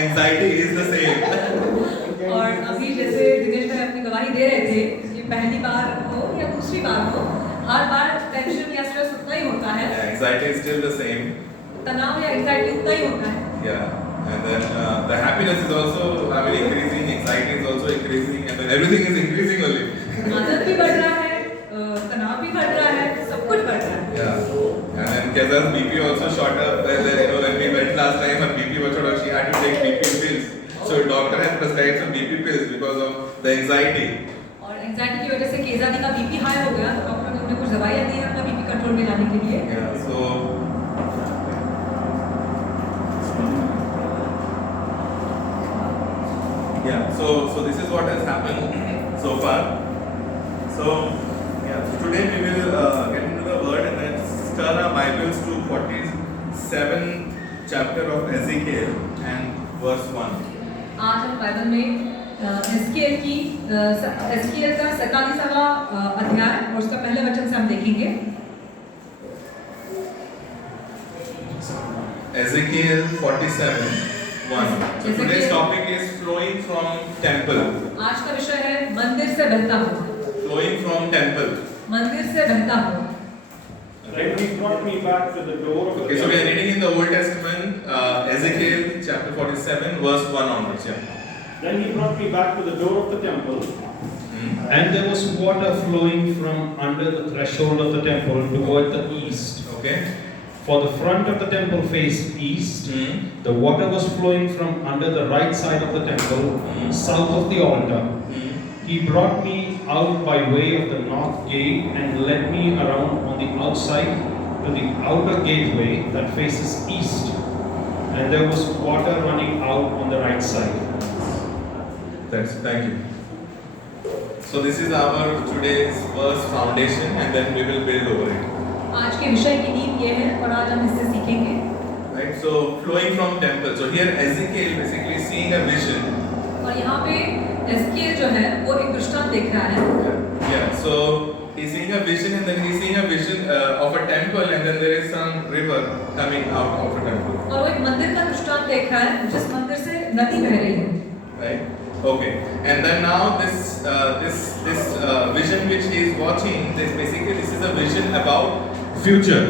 anxiety is the same. और अभी जैसे दिनेश भाई अपनी गवाही दे रहे थे कि पहली बार हो या दूसरी बार हो, हर बार टेंशन या स्ट्रेस उतना ही होता है. Anxiety is still the same. तनाव या एंजाइटी उतना ही होता है. Yeah. And then the happiness is also increasing, anxiety is also increasing, and then everything is increasing only. आनंद भी बढ़ रहा है, तनाव भी बढ़ रहा है, सब कुछ बढ़ रहा है. Yeah. And then Keza's BP also shot up. And then when we went last time, her BP was shot up. She had to take BP pills. So doctor has prescribed some BP pills because of the anxiety. और anxiety की वजह से केजा दी का BP high हो गया, तो doctor ने उन्हें कुछ दवाइयाँ दी हैं अपना बीपी कंट्रोल में लाने के लिए. Yeah. So this is what has happened so far. So today we will get into the word and then turn our Bibles to 47th chapter of Ezekiel and verse 1. आज हम Bible में SQL का 47वां अध्याय और उसका पहले वचन से हम देखेंगे. Ezekiel 47:1. So today's topic is flowing from temple. आज का विषय है मंदिर से बहता हुआ. Flowing from temple. मंदिर से बहता हुआ. Then he brought me back to the door of the Okay, so we are reading in the Old Testament, Ezekiel chapter 47, verse 1 onwards. Yeah. Then he brought me back to the door of the temple, And there was water flowing from under the threshold of the temple toward the east. Okay. For the front of the temple faced east. The water was flowing from under the right side of the temple, south of the altar. He brought me out by way of the north gate and led me around on the outside to the outer gateway that faces east. And there was water running out on the right side. Thank you. So this is our today's verse foundation, and then we will build over it. आज के विषय की नींव ये है और आज हम इससे सीखेंगे. Right. So flowing from temple. So here Ezekiel basically seeing a vision. और यहाँ पे एस्केल जो है वो एक दृष्टांत देख रहा है. Yeah. So he's seeing a vision, and then he's seeing a vision of a temple, and then there is some river coming out of a temple. और वो एक मंदिर का दृष्टांत देख रहा है जिस मंदिर से नदी बह रही है. Right. Okay. And then now this vision which he is watching, this is a vision about future.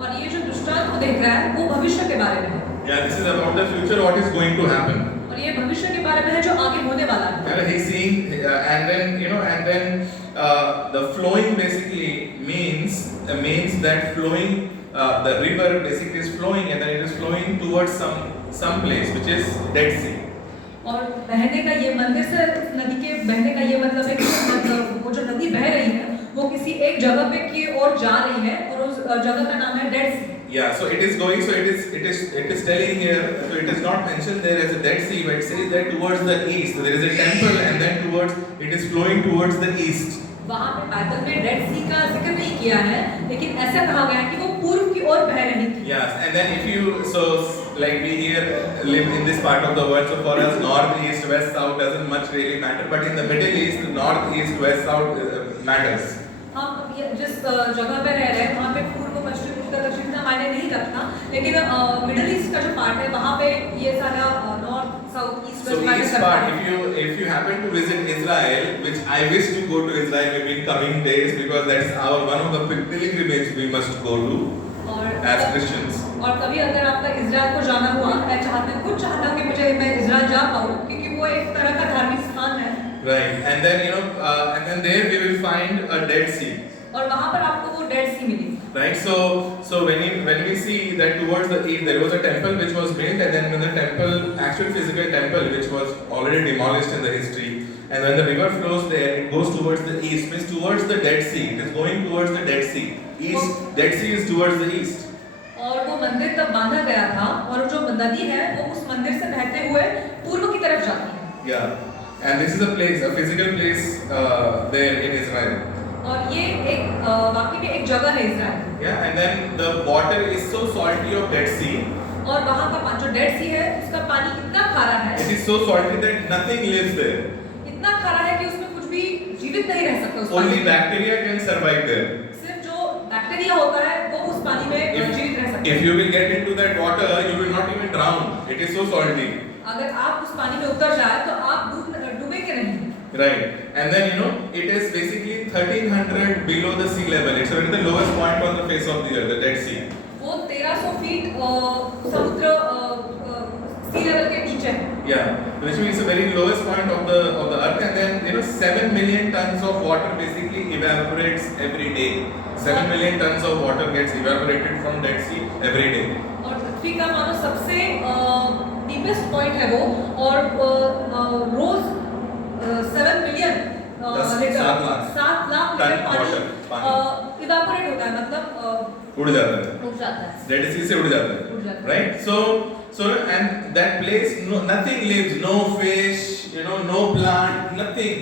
और ये जो दृष्टांत वो देख रहा है वो भविष्य के बारे में है. Yeah, this is about the future, what is going to happen. और ये भविष्य के बारे में है जो आगे होने वाला है. And he's seeing, and then the flowing basically means that flowing, the river basically is flowing, and then it is flowing towards some place which is Dead Sea. और बहने का ये मंदिर से नदी के बहने का ये मतलब है कि वो जो नदी बह रही है वो किसी एक जगह पे की ओर जा रही है और उस जगह का नाम है Dead Sea. Yeah, so it is going. So it is telling here. So it is not mentioned there as a Dead Sea, but it says that towards the east. So there is a temple, and then it is flowing towards the east. वहाँ पे Bible में dead सी का जिक्र नहीं किया है, लेकिन ऐसा कहा गया है कि वो पूर्व की ओर बह रही थी. Yes, and then if you like we here live in this part of the world, so for us north, east, west, south doesn't much really matter, but in the Middle East, north, east, west, south matters. हम जिस जगह पे रह रहे हैं वहाँ पे पूर्व पश्चिम उत्तर दक्षिण का मायने नहीं रखता, लेकिन मिडिल ईस्ट का जो पार्ट है वहाँ पे ये सारा north south east So west east part, if you happen to visit Israel, which I wish to go to Israel maybe in coming days, because that's one of the pilgrimage we must go to as Christians. और कभी अगर आपका Israel को जाना हुआ, मैं खुद चाहता हूँ कि मैं इजराइल जा पाऊँ, क्योंकि वो एक तरह का धार्मिक स्थान है. Right, and then there we will find a Dead Sea. और वहाँ पर आपको वो डेड सी मिलेगी. Right, so when we see that towards the east there was a temple which was built, and then when the temple, actual physical temple which was already demolished in the history, and when the river flows there, it goes towards the east, means towards the Dead Sea. It is going towards the Dead Sea. Dead Sea is towards the east. और वो मंदिर तब बांधा गया था और जो नदी है वो उस मंदिर से बहते हुए पूर्व की तरफ जाती है. Yeah, and this is a physical place there in Israel. और ये एक वाकई में एक जगह है Israel. Yeah, and then the water is so salty of Dead Sea. और वहाँ का जो डेड सी है उसका पानी इतना खारा है. It is so salty that nothing lives there. इतना खारा है कि उसमें कुछ भी जीवित नहीं रह सकता. उस Only पानी में bacteria can survive there. सिर्फ जो बैक्टीरिया होता है वो उस पानी में जीवित रह सकता है. If you will get into that water, you will not even drown. It is so salty. अगर आप उस पानी में उतर जाए तो आप डूबेंगे नहीं। Right. And then it is basically 1300 below the sea level. It's at the lowest point on the face of the earth, the Dead Sea. वो 1300 फीट समुद्र सी लेवल के नीचे है। Yeah, which means the very lowest point of the earth, and then 7 million tons of water basically evaporates every day. 7 million tons of water gets evaporated from Dead Sea every day. और पृथ्वी का मानो सबसे deepest point है वो, और रोज 7 million सात lakh litre पानी evaporate होता है, मतलब उड़ जाता है, उड़ जाता है, Dead Sea से उड़ जाता है, right? So and that place, nothing lives, no fish, no plant, nothing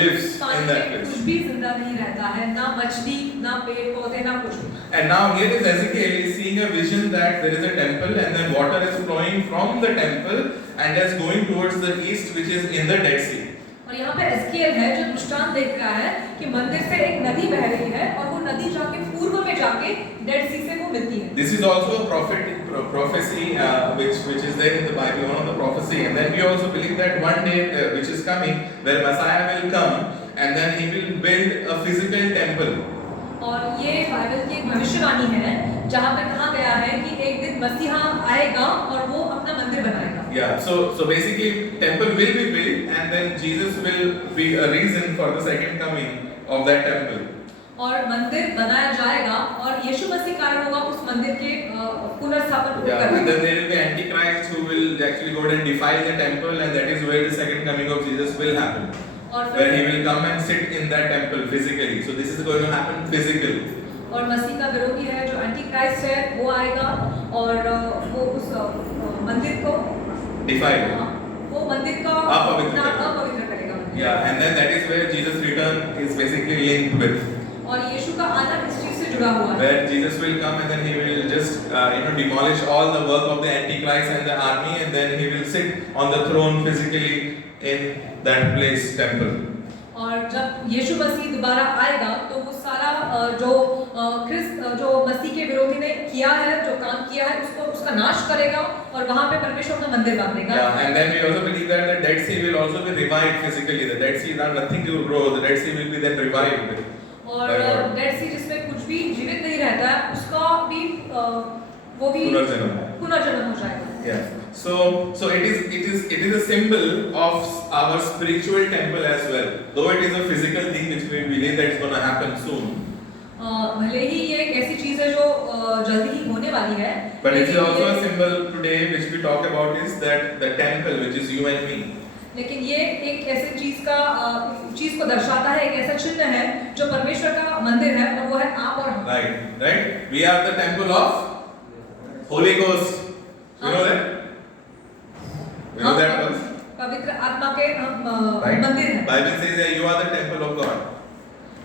lives in पानी that में कुछ place. भी जिंदा नहीं रहता है, ना मछली, ना पेड़ पौधे, ना कुछ भी। And now here is Ezekiel is seeing a vision that there is a temple and then water is flowing from the temple and is going towards the east, which is in the Dead Sea. और यहाँ पे एस्कियल है जो दृष्टांत देख रहा है कि मंदिर से एक नदी बह रही है और वो नदी जाके पूर्व में जाके डेड सी से वो मिलती है। This is also a prophecy which is there in the Bible, one of the prophecy, and then we also believe that one day which is coming where Messiah will come and then he will build a physical temple. और ये Bible की एक भविष्यवाणी है जहाँ पे कहा गया है कि एक दिन मसीहा आएगा और वो अपना मंदिर बनाएगा। Yeah, so basically temple will be built and then Jesus will be a reason for the second coming of that temple. और मंदिर बनाया जाएगा और यीशु मसीह कारण होगा उस मंदिर के पुनर्स्थापन को Yeah, and करने। then there will be Antichrist who will actually go and defile the temple, and that is where the second coming of Jesus will happen. और Where he फिर will come and sit in that temple physically. So this is going to happen physically. और मसीह का विरोधी है जो anti Christ है वो आएगा और वो उस मंदिर को Defile. वो मंदिर का अपवित्र करेगा। अपवित्र करेगा। Yeah, and then that is where Jesus' return is basically linked with. और यीशु का आना इस चीज से जुड़ा हुआ है। Where Jesus will come and then he will just demolish all the work of the Antichrist and the army, and then he will sit on the throne physically in that place, temple. और जब यीशु मसीह दोबारा आएगा तो वो सारा जो मसीह के विरोधी ने किया है, जो काम किया है, उसका नाश करेगा और वहां पे परमेश्वर का मंदिर बांधेगा। Yeah, and then we also believe that the Dead Sea will also be revived physically. The Dead Sea is not nothing to grow. The Dead Sea will be then revived. और डेड सी जिसमें कुछ भी जीवित नहीं रहता है उसका भी वो भी पुनर्जन्म हो जाएगा। Yeah. So it is a symbol of our spiritual temple as well. Though it is a physical thing which we believe that is going to happen soon. भले ही ये एक ऐसी चीज है जो जल्दी ही होने वाली है। But it is also a symbol today which we talk about is that the temple which is you and me. लेकिन ये एक ऐसे चीज को दर्शाता है, एक ऐसा चिन्ह है जो परमेश्वर का मंदिर है और वो है आप और हम। Right. We are the temple of Holy Ghost. You know that? You know that verse? पवित्र आत्मा के हम Right. मंदिर हैं। Bible says that you are the temple of God.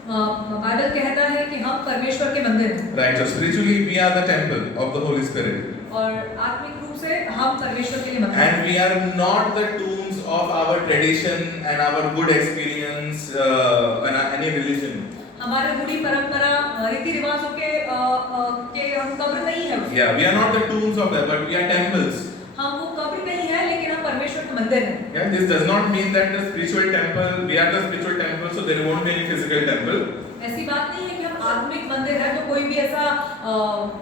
Bible कहता है कि हम परमेश्वर के मंदिर हैं। Right. So spiritually we are the temple of the Holy Spirit. और आत्मिक रूप से हम परमेश्वर के लिए मंदिर हैं। And we are not the tombs of our tradition and our good experience and any religion. हमारे रूढ़ी परंपरा रीति रिवाजों के हम कब्र नहीं है उसमें। Yeah, we are not the tombs of that, but we are temples. हम वो कब्र नहीं है लेकिन हम परमेश्वर के मंदिर हैं। Yeah, this does not mean that the spiritual temple, we are the spiritual temple, so there won't be any physical temple. ऐसी बात नहीं है कि हम आत्मिक मंदिर है तो कोई भी ऐसा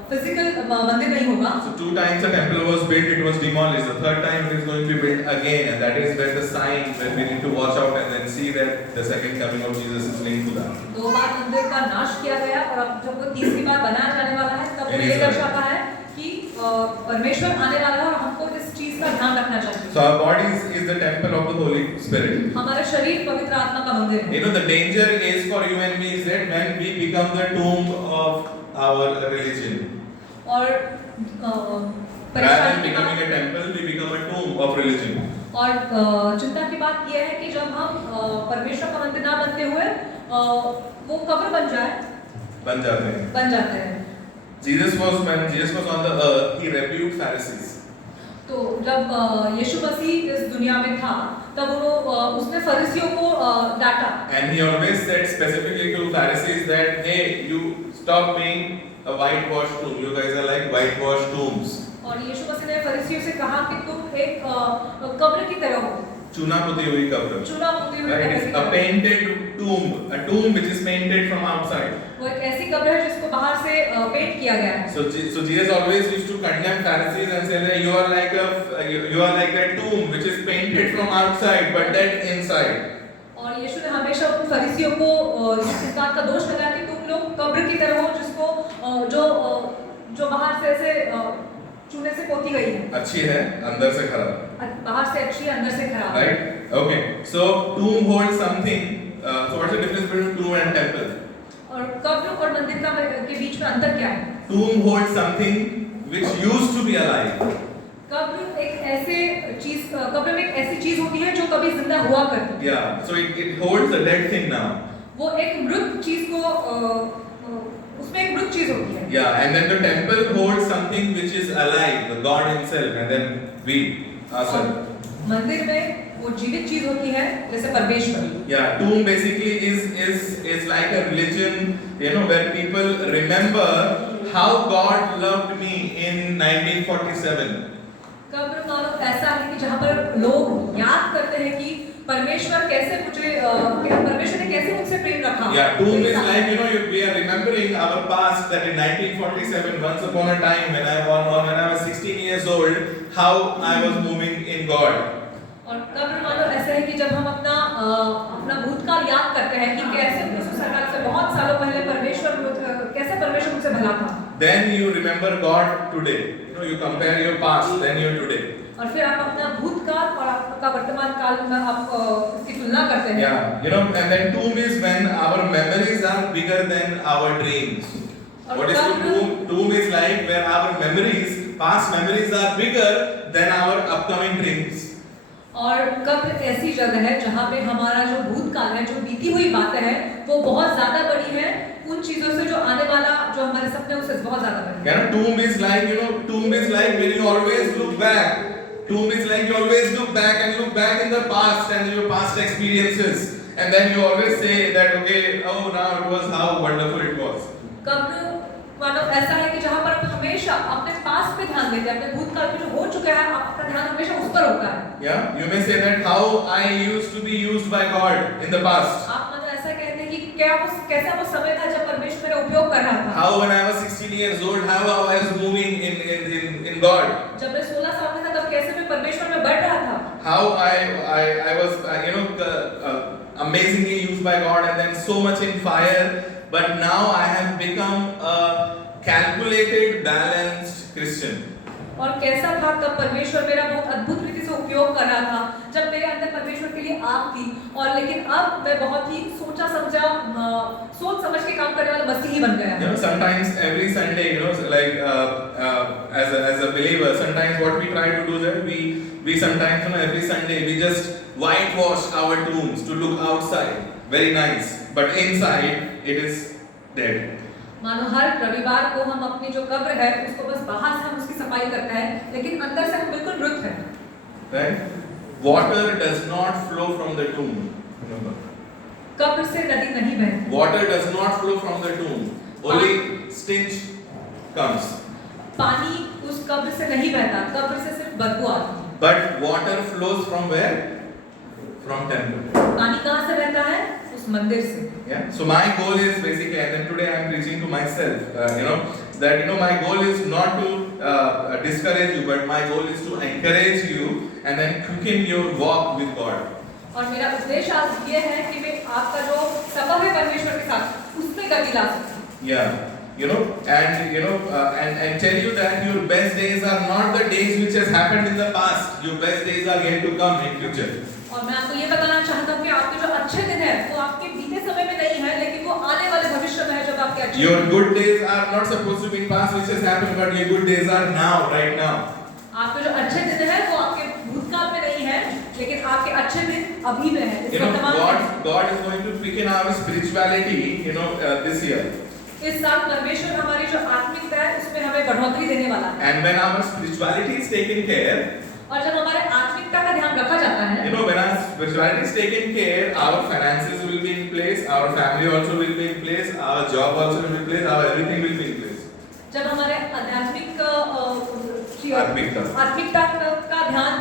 फिजिकल मंदिर नहीं होगा। So 2 times the temple was built, it was demolished. The 3rd time it is going to be built again, and that is where the sign where we need to watch out and then see that the second coming of Jesus is linked to that. 2 बार मंदिर का नाश किया गया और अब जब वो तीसरी बार बनाया जाने वाला है तब वो ये दर्शाता है कि परमेश्वर आने वाला है और हमको इस चीज का ध्यान रखना चाहिए। So our bodies is the temple of the Holy Spirit. हमारा शरीर पवित्र आत्मा का मंदिर है। You know the danger is for you and me is that when we become the tomb of our religion. और Rather than becoming a temple, we become a tomb of religion. और चिंता की बात यह है कि जब हम परमेश्वर का मंदिर ना बनते हुए वो कब्र बन जाते हैं। When Jesus was on the earth, he rebuked Pharisees. तो जब यीशु मसीह इस दुनिया में था तब उसने फरीसियों को डांटा। And he always said specifically to Pharisees that hey, you stop being a whitewashed tomb. You guys are like whitewashed tombs. और यीशु मसीह ने फरीसियों से कहा कि तुम एक कब्र की तरह हो, चूना पुती हुई कब्र. चूना पुती हुई Right? कब्र It's की a तरह। painted tomb, a tomb which is painted from outside. वो एक ऐसी कब्र है जिसको बाहर से पेंट किया गया है। So Jesus always used to condemn Pharisees and say that you are like that tomb which is painted from outside but dead inside. और यीशु ने हमेशा उन फरीसियों को इस बात का दोष लगाया कि तुम लोग कब्र की तरह हो जिसको जो बाहर से ऐसे चूने से पोती गई है, अच्छी है, अंदर से खराब. बाहर से अच्छी है अंदर से खराब है। Right? Okay. So tomb holds something. So what's the difference between tomb and temple? और कब्र और मंदिर के बीच में अंतर क्या है? Tomb holds something which used to be alive. कब्र में एक ऐसी चीज होती है जो कभी जिंदा हुआ करती है। Yeah. So it holds a dead thing now. वो एक मृत चीज को उसमें एक मृत चीज होती है। Yeah. And then the temple holds something which is alive, the God Himself, and then we ourselves. और मंदिर में वो जीवित चीज होती है जैसे परमेश्वर। Yeah, tomb basically is like a religion, where people remember how God loved me in 1947. कब्र मानो ऐसा है कि जहाँ पर लोग याद करते हैं कि परमेश्वर ने कैसे मुझसे प्रेम रखा। Yeah, tomb is like we are remembering our past, that in 1947, once upon a time when I was 16 years old, how I was moving in God. और कब्र मानो ऐसा है कि जब हम अपना भूतकाल याद करते हैं कि कैसे 1947 से बहुत सालों पहले कैसे परमेश्वर मुझसे भला था। Then you remember God today. You compare your past, then your today. और फिर आप अपना भूतकाल और आपका वर्तमान काल में आप इसकी तुलना करते हैं। Yeah, and then tomb is when our memories are bigger than our dreams. What is the tomb? Tomb is like where our past memories are bigger than our upcoming dreams. और कब्र ऐसी जगह है जहाँ पे हमारा जो भूतकाल है, जो बीती हुई बातें हैं, वो बहुत ज्यादा बड़ी है उन चीजों से जो आने वाला, जो हमारे सपने उससे बहुत ज्यादा बड़ी है। Tomb is like when you always look back. Tomb is like you always look back in the past and your past experiences, and then you always say that okay, oh now it was how wonderful it was. कब्र मानो ऐसा है कि जहाँ पर आप हमेशा अपने पास पे ध्यान देते हैं, अपने भूतकाल में जो हो चुका है आपका ध्यान हमेशा उस पर होता है। Yeah, you may say that how I used to be used by God in the past. आप मतलब ऐसा कहते हैं कि कैसा वो समय था जब परमेश्वर मेरा उपयोग कर रहा था। How when I was 16 years old, how I was moving in God. जब मैं 16 साल का था तब कैसे मैं परमेश्वर में बढ़ रहा था। How I was amazingly used by God and then so much in fire, but now I have become a calculated, balanced Christian. और कैसा था तब परमेश्वर मेरा बहुत अद्भुत रीति से उपयोग कर रहा था जब मेरे अंदर परमेश्वर के लिए आग थी, और लेकिन अब मैं बहुत ही सोच समझ के काम करने वाला मसीही बन गया। Sometimes every Sunday, like as a believer, sometimes what we try to do is that we sometimes every Sunday we just whitewash our tombs to look outside very nice, but inside it is dead. मानो हर रविवार को हम अपनी जो कब्र है उसको बस बाहर से हम उसकी सफाई करते हैं, लेकिन अंदर से हम बिल्कुल मृत हैं। Right? Water does not flow from the tomb. Remember. कब्र से नदी नहीं बहती। Water does not flow from the tomb. Only stench comes. पानी उस कब्र से नहीं बहता, कब्र से सिर्फ बदबू आती है। But water flows from where? From temple. पानी कहाँ से बहता है? उस मंदिर से। Yeah. So my goal is basically, and then today I am preaching to myself, that my goal is not to discourage you, but my goal is to encourage you and then quicken your walk with God. और मेरा उद्देश्य आज ये है कि मैं आपका जो सफर है परमेश्वर के साथ उसमें गति ला सकूं। Yeah. And tell you that your best days are not the days which has happened in the past. Your best days are yet to come in future. और मैं आपको ये बताना चाहता हूँ कि आपके जो अच्छे दिन हैं वो आपके बीते समय में नहीं है, लेकिन वो आने वाले भविष्य में है जब आपके अच्छे। Your good days are not supposed to be in past which has happened, but your good days are now, right now. आपके जो अच्छे दिन हैं वो आपके भूतकाल में नहीं है, लेकिन आपके अच्छे दिन अभी में है। God is going to quicken our spirituality, this year. इस साल परमेश्वर हमारी जो आत्मिकता है उसमें हमें बढ़ोतरी देने वाला है। And when our spirituality is taken care, और जब हमारे आत्मिकता का ध्यान रखा जाता है, when our spirituality is taken care, our finances will be in place, our family also will be in place, our job also will be in place, our everything will be in place. जब हमारे आध्यात्मिकता का ध्यान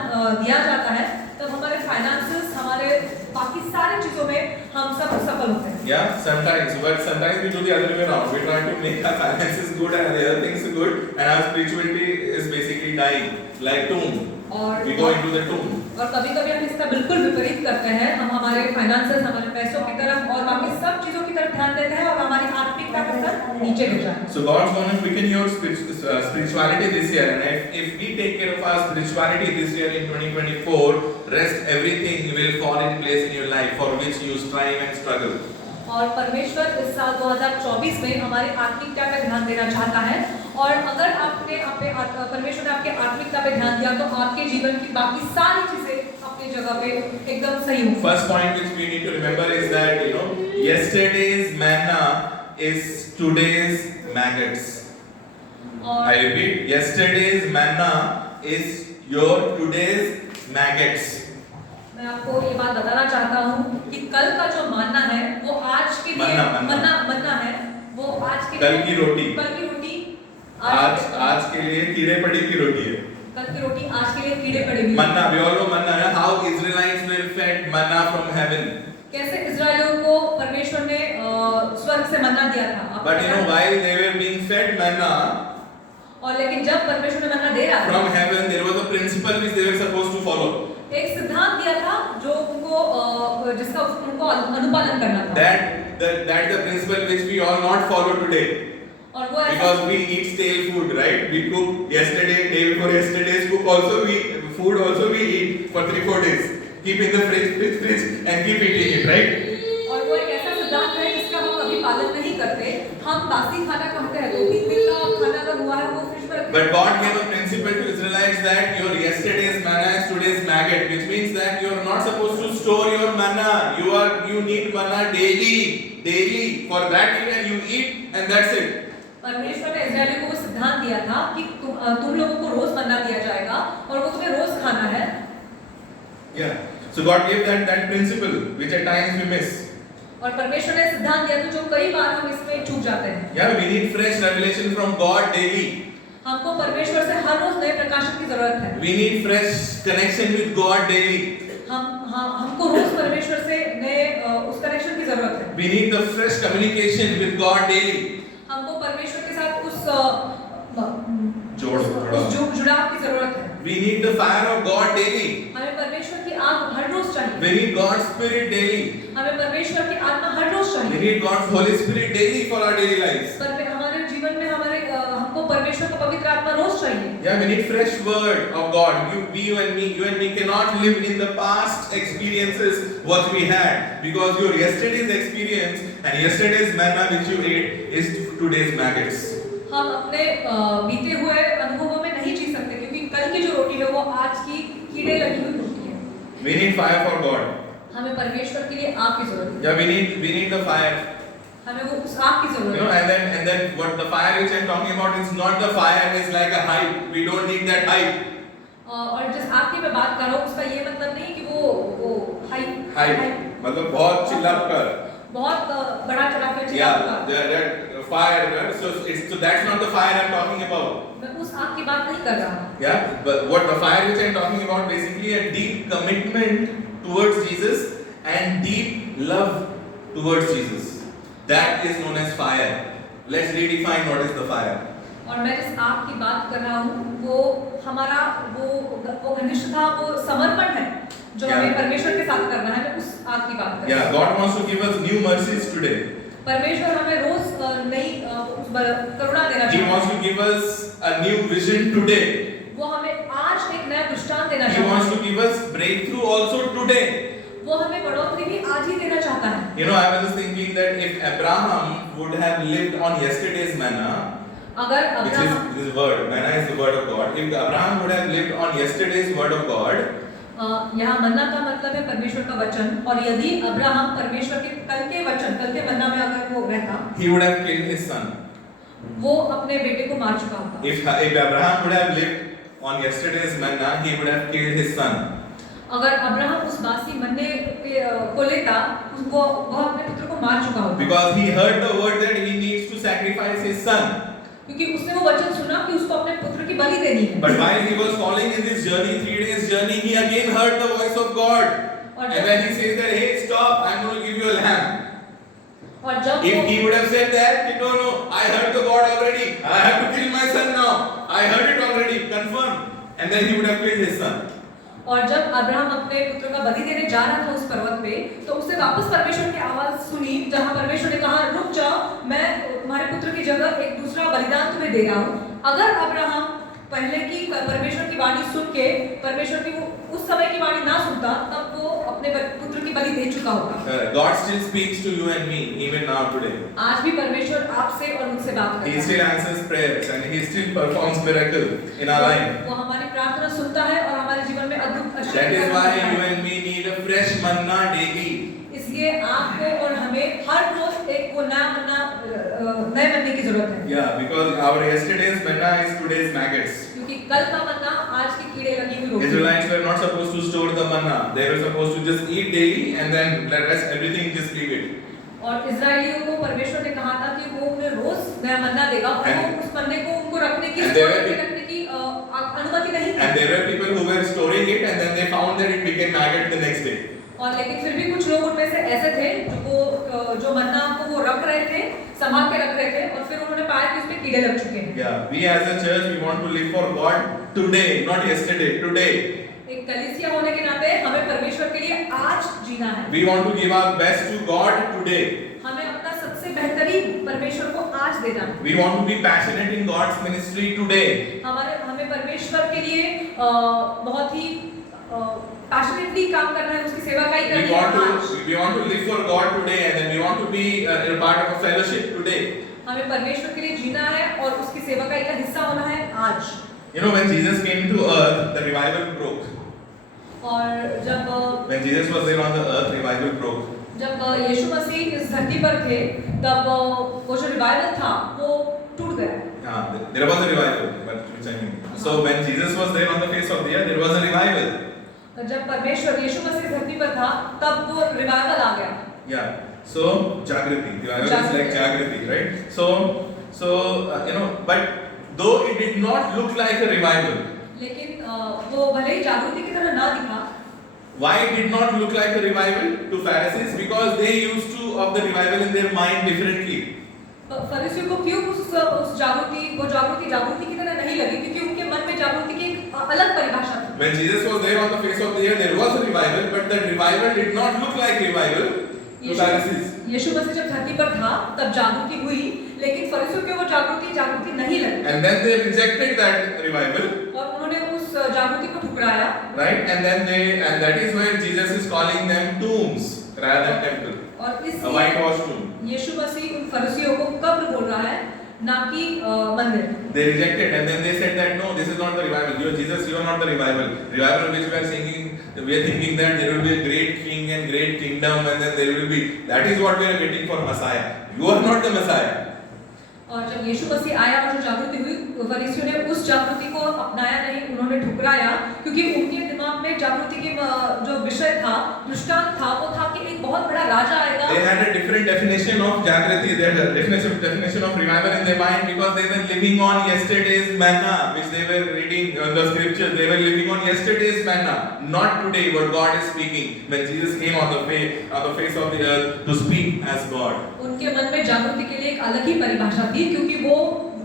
Yeah, sometimes, but sometimes we do the other way around. We try to make our finances good and the other things good, and our spirituality is basically dying, like tomb. और We go into the tomb. और कभी-कभी हम इसका बिल्कुल विपरीत करते हैं। हम हमारे फाइनेंसेस, हमारे पैसों की तरफ और बाकी सब चीजों की तरफ ध्यान देते हैं और हमारी आत्मिकता का स्तर नीचे गिर जाता है। So God's going to quicken your spirituality this year, and if we take care of our spirituality this year in 2024, rest everything will fall in place in your life for which you strive and struggle. और परमेश्वर इस साल 2024 में हमारी आत्मिकता पे ध्यान देना चाहता है, और अगर आपने परमेश्वर ने आपके आत्मिकता पे ध्यान दिया तो आपके जीवन की बाकी सारी चीजें अपनी जगह पे एकदम सही होंगी। First point which we need to remember is that yesterday's manna is today's maggots. और I repeat, yesterday's manna is your today's maggots. मैं आपको ये बात बताना चाहता हूँ कि कल का जो मानना है वो आज के लिए मन्ना है, वो आज के कल की रोटी आज के लिए कीड़े पड़ी की रोटी है। कल की रोटी आज के लिए कीड़े पड़े हुए। मन्ना, we all know manna है। How Israelites were fed manna from heaven. कैसे इस्राएलियों को परमेश्वर ने स्वर्ग से मन्ना दिया था। But while they were being fed manna और लेकिन जब परमेश्वर ने मन्ना दे रहा था from heaven, there was a principle which they were supposed to follow. एक सिद्धांत दिया था जो उनको जिसका उनको अनुपालन करना था। That's the principle which we all not follow today. और वो Because we eat stale food, right? We cook yesterday, day before yesterday's cook also food also we eat for 3-4 days. Keep in the fridge and keep eating it, right? और वो एक ऐसा सिद्धांत है जिसका हम कभी पालन नहीं करते। हम बासी खाना खाते हैं, 2-3 दिन का खाना अगर हुआ है वो फ्रिज में। But God gave a principle to Israelites that your yesterday's manna is today's maggot, which means that you are not supposed to store your manna. You need manna daily. For that even you eat and that's it. परमेश्वर ने इस्राएलियों को वो सिद्धांत दिया था कि तुम लोगों को रोज मन्ना दिया जाएगा और वो तुम्हें रोज खाना है। Yeah. So God gave that principle, which at times we miss. और परमेश्वर ने सिद्धांत दिया था जो कई बार हम इसमें चूक जाते हैं। Yeah, we need fresh revelation from God daily. हमको परमेश्वर से हर रोज नए प्रकाशन की जरूरत है। We need fresh connection with God daily. हमको रोज परमेश्वर से नए उस कनेक्शन की जरूरत है। We need the fresh communication with God daily. हमको परमेश्वर के साथ उस जुड़ाव की जरूरत है। We need the fire of God daily. हमें परमेश्वर की आग हर रोज चाहिए। We need God's Spirit daily. हमें परमेश्वर की आत्मा हर रोज We चाहिए। need God's Holy Spirit daily for our daily lives. हमारे जीवन में हमको परमेश्वर का पवित्र आत्मा रोज चाहिए। Yeah, we need fresh word of God. You and me cannot live in the past experiences what we had, because your yesterday's experience and yesterday's manna which you ate is today's maggots. हम अपने बीते हुए अनुभवों में नहीं जी सकते क्योंकि कल की जो रोटी है वो आज की कीड़े लगी हुई रोटी है। We need fire for God. हमें परमेश्वर के लिए आग की जरूरत है। Yeah, we need the fire. हमें वो उस आग की जरूरत है। And then what the fire which I'm talking about is not the fire is like a hype. We don't need that hype. और जिस आग की मैं बात कर रहा हूँ उसका ये मतलब नहीं कि वो hype मतलब बहुत चिल्लाकर, बहुत बड़ा चढ़ा कर चिल्लाकर। that fire. So that's not the fire I'm talking about. मैं उस आग की बात नहीं कर रहा। Yeah, but what the fire which I'm talking about, basically a deep commitment towards Jesus and deep love towards Jesus. That is known as fire. Let's redefine what is the fire. और मैं जिस आग की बात कर रहा हूँ वो हमारा वो घनिष्ठता, वो समर्पण है जो हमें परमेश्वर के साथ करना है। मैं उस आग की बात कर रहा हूँ। Yeah, God wants to give us new mercies today. परमेश्वर हमें रोज नई करुणा देना He चाहता wants to give us a new vision today. वो हमें आज एक नया दृष्टांत देना He चाहता wants है। to give us breakthrough also today. वो हमें बढ़ोतरी भी आज ही देना चाहता है। I was just thinking that if Abraham would have lived on yesterday's manna, अगर which Abraham is this word, manna is the word of God. If Abraham would have lived on yesterday's word of God, यहाँ मन्ना का मतलब है परमेश्वर का वचन, और यदि अब्राहम परमेश्वर के कल के वचन, कल के मन्ना में अगर वो रहता, he would have killed his son. वो अपने बेटे को मार चुका होता। If Abraham would have lived on yesterday's manna, he would have killed his son. अगर अब्राहम उस बासी मन्ने को लेता, वो अपने पुत्र को मार चुका होता। Because he heard the word that he needs to sacrifice his son. क्योंकि उसने वो वचन सुना कि उसको अपने पुत्र की बलि देनी है। But while he was falling in this journey, 3 days journey, he again heard the voice of God. And then he says that, hey, stop, I'm going to give you a lamb. और जब If वो he would have said that, no, no, I heard the God already. I have to kill my son now. I heard it already. Confirm. And then he would have killed his son. और जब Abraham अपने पुत्र का बलि देने जा रहा था उस पर्वत पे, तो उसने वापस परमेश्वर की आवाज सुनी, जहां परमेश्वर ने कहा, रुक जाओ, मैं तुम्हारे पुत्र की जगह एक दूसरा बलिदान तुम्हें दे रहा हूँ। अगर अब्राहम पहले की परमेश्वर की वाणी सुन के परमेश्वर की वो उस समय की वाणी ना सुनता, तब वो अपने पुत्र की बलि दे चुका होता। God still speaks to you and me even now today. आज भी परमेश्वर आपसे और मुझसे बात करता He still answers prayers and he still performs miracle in our life. वो हमारी प्रार्थना सुनता है और हमारे जीवन में अद्भुत That is why you and me need a fresh manna daily. इसलिए आपको और हमें हर रोज एक वो नए मन्ने की जरूरत है। Yeah, because our yesterday's manna is today's maggots. क्योंकि कल का मन्ना आज के कीड़े लगी हुई रोटी। Israelites were not supposed to store the manna. They were supposed to just eat daily and then the rest everything just leave it. और इजरायलियों को परमेश्वर ने कहा था कि वो उन्हें रोज नया मन्ना देगा और वो उस मन्ने को उनको रखने की अनुमति नहीं थी। And there were people who were storing it and then they found that it became maggot the next day. और लेकिन फिर भी कुछ लोग उनमें से ऐसे थे जो मन्ना को वो रख रहे थे, संभाल के रख रहे थे और फिर उन्होंने पाया कि उसमें कीड़े लग चुके हैं। Yeah, we as a church we want to live for God today, not yesterday, today. एक कलीसिया होने के नाते हमें परमेश्वर के लिए आज जीना है। We want to give our best to God today. हमें अपना सबसे बेहतरीन परमेश्वर को आज देना है। We want to be passionate in God's ministry today. हमें परमेश्वर के लिए बहुत ही पैशनेटली काम करना है, उसकी सेवा का ही करनी है। We want to live for God today and then we want to be a part of a fellowship today. हमें परमेश्वर के लिए जीना है और उसकी सेवा का एक हिस्सा होना है आज। You know, when Jesus came to earth, the revival broke. और जब When Jesus was there on the earth, revival broke. जब यीशु मसीह इस धरती पर थे, तब वो जो रिवाइवल था वो टूट गया। Yeah, there was a revival, but which I mean. So when Jesus was there on the face of the earth, there was a revival. जब परमेश्वर यीशु मसीह धरती पर था, तब वो रिवाइवल आ गया। Yeah. So Jagrati, revival is like Jagrati, right? So you know, but though it did not look like a revival. लेकिन वो भले ही जागृति की तरह ना दिखा। Why it did not look like a revival to Pharisees? Because they used to of the revival in their mind differently. फरीसियों को क्यों उस जागृति की तरह नहीं लगी, क्योंकि उनके मन में जागृति की एक अलग परिभाषा थी। When Jesus was there on the face of the earth, there was a revival, but that revival did not look like revival to Pharisees. यीशु मसीह जब धरती पर था, तब जागृति हुई, लेकिन फरीसियों को वो जागृति नहीं लगी। And then they rejected that revival. और उन्होंने उस जागृति को ठुकराया। Right? And that is where Jesus is calling them tombs rather than temple. और A whitewashed tomb. यीशु मसीह उन फरीसियों को कब्र बोल रहा है, ना कि मंदिर। They rejected and then they said that no, this is not the revival. You Jesus, you are not the revival. Revival which we are singing, we are thinking that there will be a great king and great kingdom and then there will be, that is what we are getting for Messiah. You are not the Messiah. और जब यीशु मसीह आया और जो जागृति हुई, फरीसियों ने उस जागृति को अपनाया नहीं, उन्होंने ठुकराया, क्योंकि उनके दिमाग में जागृति के जो विषय था, दृष्टांत था, वो था कि एक बहुत बड़ा राजा आएगा। They had a different definition of Jagrati, they had a definition of revival in their mind because they were living on yesterday's manna, which they were reading in the scriptures. They were living on yesterday's manna, not today what God is speaking. When Jesus came on the face of the earth to speak as God. उनके मन में जागृति के लिए एक अलग ही परिभाषा थी, क्योंकि वो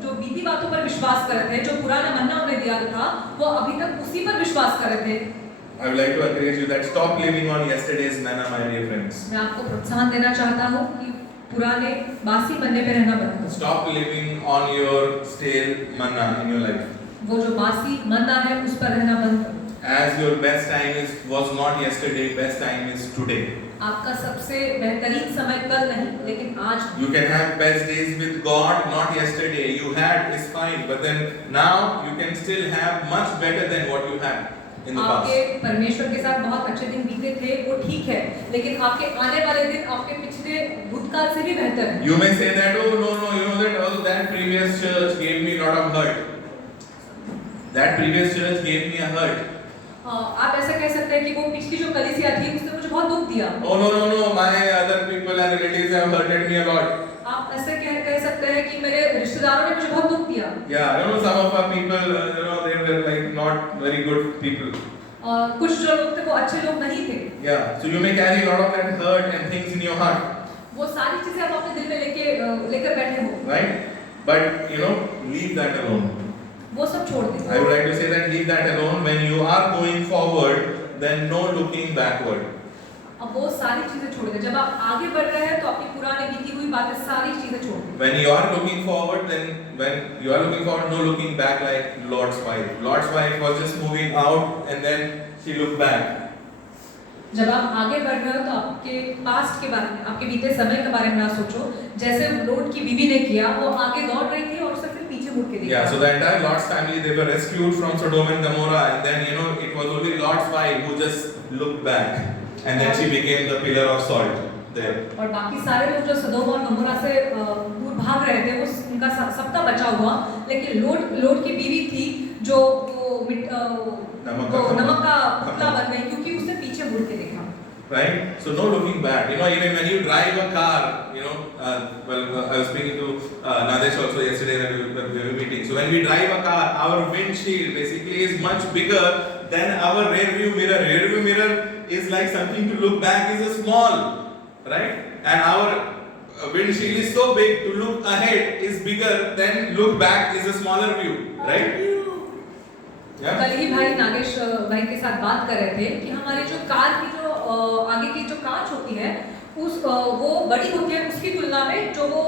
जो बीती बातों पर विश्वास कर रहे थे, जो पुराना मन्ना उन्हें दिया था, वो अभी तक उसी पर विश्वास कर रहे थे। I would like to encourage you that stop living on yesterday's manna, my dear friends. मैं आपको प्रोत्साहन देना चाहता हूँ कि पुराने बासी मन्ने पे रहना बंद करो। Stop living on your stale manna in your life. वो जो बासी मन्ना है उस पर रहना बंद करो। As your best time was not yesterday, best time is today. आपका सबसे बेहतरीन समय कल नहीं, लेकिन आज। You can have best days with God, not yesterday. You had is fine, but then now you can still have much better than what you had in the आपके past. परमेश्वर के साथ बहुत अच्छे दिन बीते थे, वो ठीक है, लेकिन आपके आने वाले दिन आपके पिछले भूतकाल से भी बेहतर हैं। You may say that, oh no, you know that oh that previous church gave me a lot of hurt. That previous church gave me a hurt. आप ऐसा कह सकते हैं कि वो पिछली जो कलीसिया थी उसने मुझे बहुत दुख दिया। Oh no, my other people and relatives have hurted me a lot. आप ऐसे कह सकते हैं कि मेरे रिश्तेदारों ने मुझे बहुत दुख दिया। Yeah, you know some of our people, they were like not very good people. कुछ जो लोग थे वो अच्छे लोग नहीं थे। Yeah, so you may carry a lot of that hurt and things in your heart. वो सारी चीजें आप अपने दिल में लेकर बैठे हो, right? But leave that alone. वो सब छोड़ दें। I would like to say that leave that alone. When you are going forward, then no looking backward. अब वो सारी चीजें छोड़ दें। जब आप आगे बढ़ रहे हैं तो आपकी पुरानी बीती हुई बातें सारी चीजें छोड़ दें। When you are looking forward, then when you are looking forward, no looking back like Lot's wife. Lot's wife was just moving out and then she looked back. जब आप आगे बढ़ रहे हो तो आपके पास्ट के बारे में, आपके बीते समय के बारे में ना सोचो। जैसे लोट की बीवी ने किया, वो आगे दौड़ रही थी और उसने फिर पीछे मुड़ के देखा। Yeah, so the entire Lot's family, they were rescued from Sodom and Gomorrah, and then it was only Lot's wife who just looked back, and then she became the pillar of salt there. और बाकी सारे लोग जो सदोम और Gomorrah से दूर भाग रहे थे, वो उनका सबका बचा हुआ, लेकिन लोट की बीवी थी जो नमक का पुतला बन गई क्योंकि उसने पीछे मुड़ के देखा। Right? So no looking back. Even when you drive a car, I was speaking to Nadesh also yesterday when we were meeting. So when we drive a car, our windshield basically is much bigger than our rear view mirror. Rear view mirror is like something to look back is a small, right? And our windshield is so big to look ahead is bigger than look back is a smaller view, right? कल ही भाई नागेश भाई के साथ बात कर रहे थे कि हमारी जो कार की जो आगे की जो कांच होती है वो बड़ी होती है उसकी तुलना में, जो वो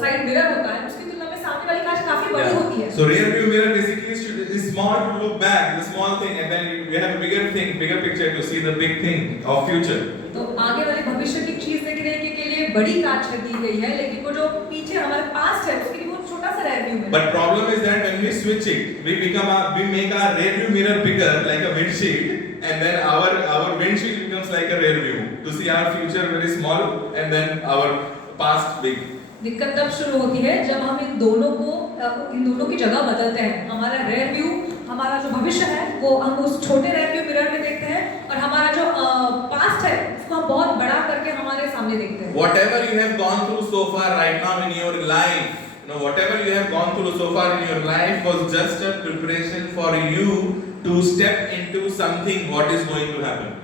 साइड मिरर होता है उसकी तुलना में सामने वाली कांच काफी बड़ी होती है। So rear view mirror basically is small to look back, the small thing, and then we have a bigger picture to see the big thing of future. तो आगे वाले भविष्य की चीज देखने के लिए बड़ी कांच दी गई है, लेकिन वो जो पीछे हमारे पास्ट है उसके लिए वो छोटा सा rear view है। But problem is that when we switch it, we make our rear view mirror bigger like a windshield, and then our windshield becomes like a rear view to see our future very small and then our past big. दिक्कत तब शुरू होती है जब हम इन दोनों की जगह बदलते हैं। हमारा rear view, हमारा जो भविष्य है वो हम उस छोटे rear view mirror में देखते हैं, और हमारा जो पास्ट है उसको हम बहुत बड़ा करके हमारे सामने देखते हैं। Whatever you have gone through so far right now in your life, whatever you have gone through so far in your life was just a preparation for you to step into something what is going to happen.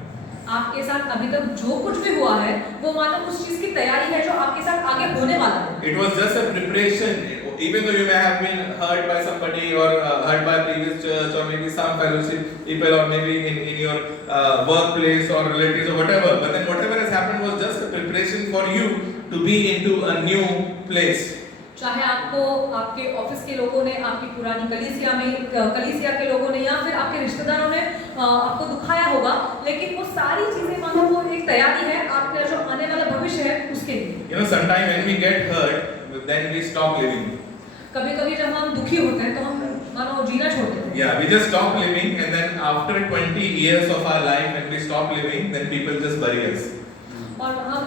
आपके साथ अभी तक जो कुछ भी हुआ है वो मानो उस चीज की तैयारी है जो आपके साथ आगे होने वाला है। It was just a preparation. Even though you may have been hurt by somebody or hurt by previous church or maybe some fellowship people or maybe in your workplace or relatives or whatever, but then whatever has happened was just a preparation for you to be into a new place. चाहे आपको आपके office के लोगों ने, आपकी पुरानी कलीसिया के लोगों ने या फिर आपके रिश्तेदारों ने आपको दुखाया होगा, लेकिन वो सारी चीजें मानो वो एक तैयारी है आपका जो आने वाला भविष्य है उसके लिए। Sometimes when we get hurt, then we stop living. कभी-कभी जब हम दुखी होते हैं तो हम मानो जीना छोड़ देते हैं। Yeah, we just stop living, and then after 20 years of our life, when we stop living, then people just bury us. और हम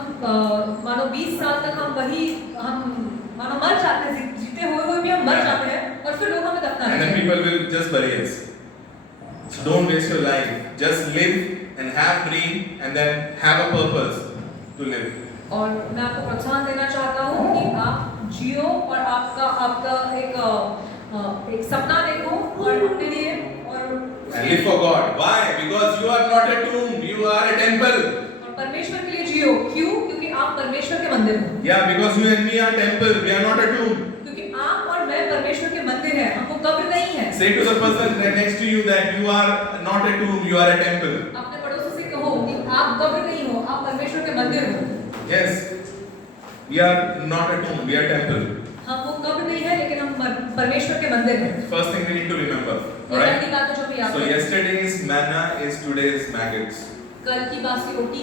मानो 20 साल तक हम मानो मर जाते हैं, जीते हुए भी हम मर जाते हैं और फिर लोग हमें दफना And then देते हैं। people will just bury us. So don't waste your life. Just live and have dream, and then have a purpose to live. और मैं आपको प्रोत्साहन देना चाहता हूँ कि आप जियो और आपका एक सपना देखो और अपने लिए And live for God. Why? Because you are not a tomb. You are a temple. और परमेश्वर के लिए जियो। क्यों? क्योंकि आप परमेश्वर के मंदिर हो। Yeah, because you and me are temple. We are not a tomb. क्योंकि आप और मैं परमेश्वर के मंदिर हैं, हमको कब्र नहीं है। Say to the person next to you that you are not a tomb. You are a temple. अपने पड़ोसी से कहो कि आप कब्र नहीं हो, आप परमेश्वर के मंदिर हो। Yes. We are not a tomb. We are temple. हम वो कब्र नहीं है, लेकिन हम परमेश्वर के मंदिर हैं। First thing we need to remember. ये पहली बात है जो भी So याद रखें। yesterday's manna is today's maggots. कल की बासी रोटी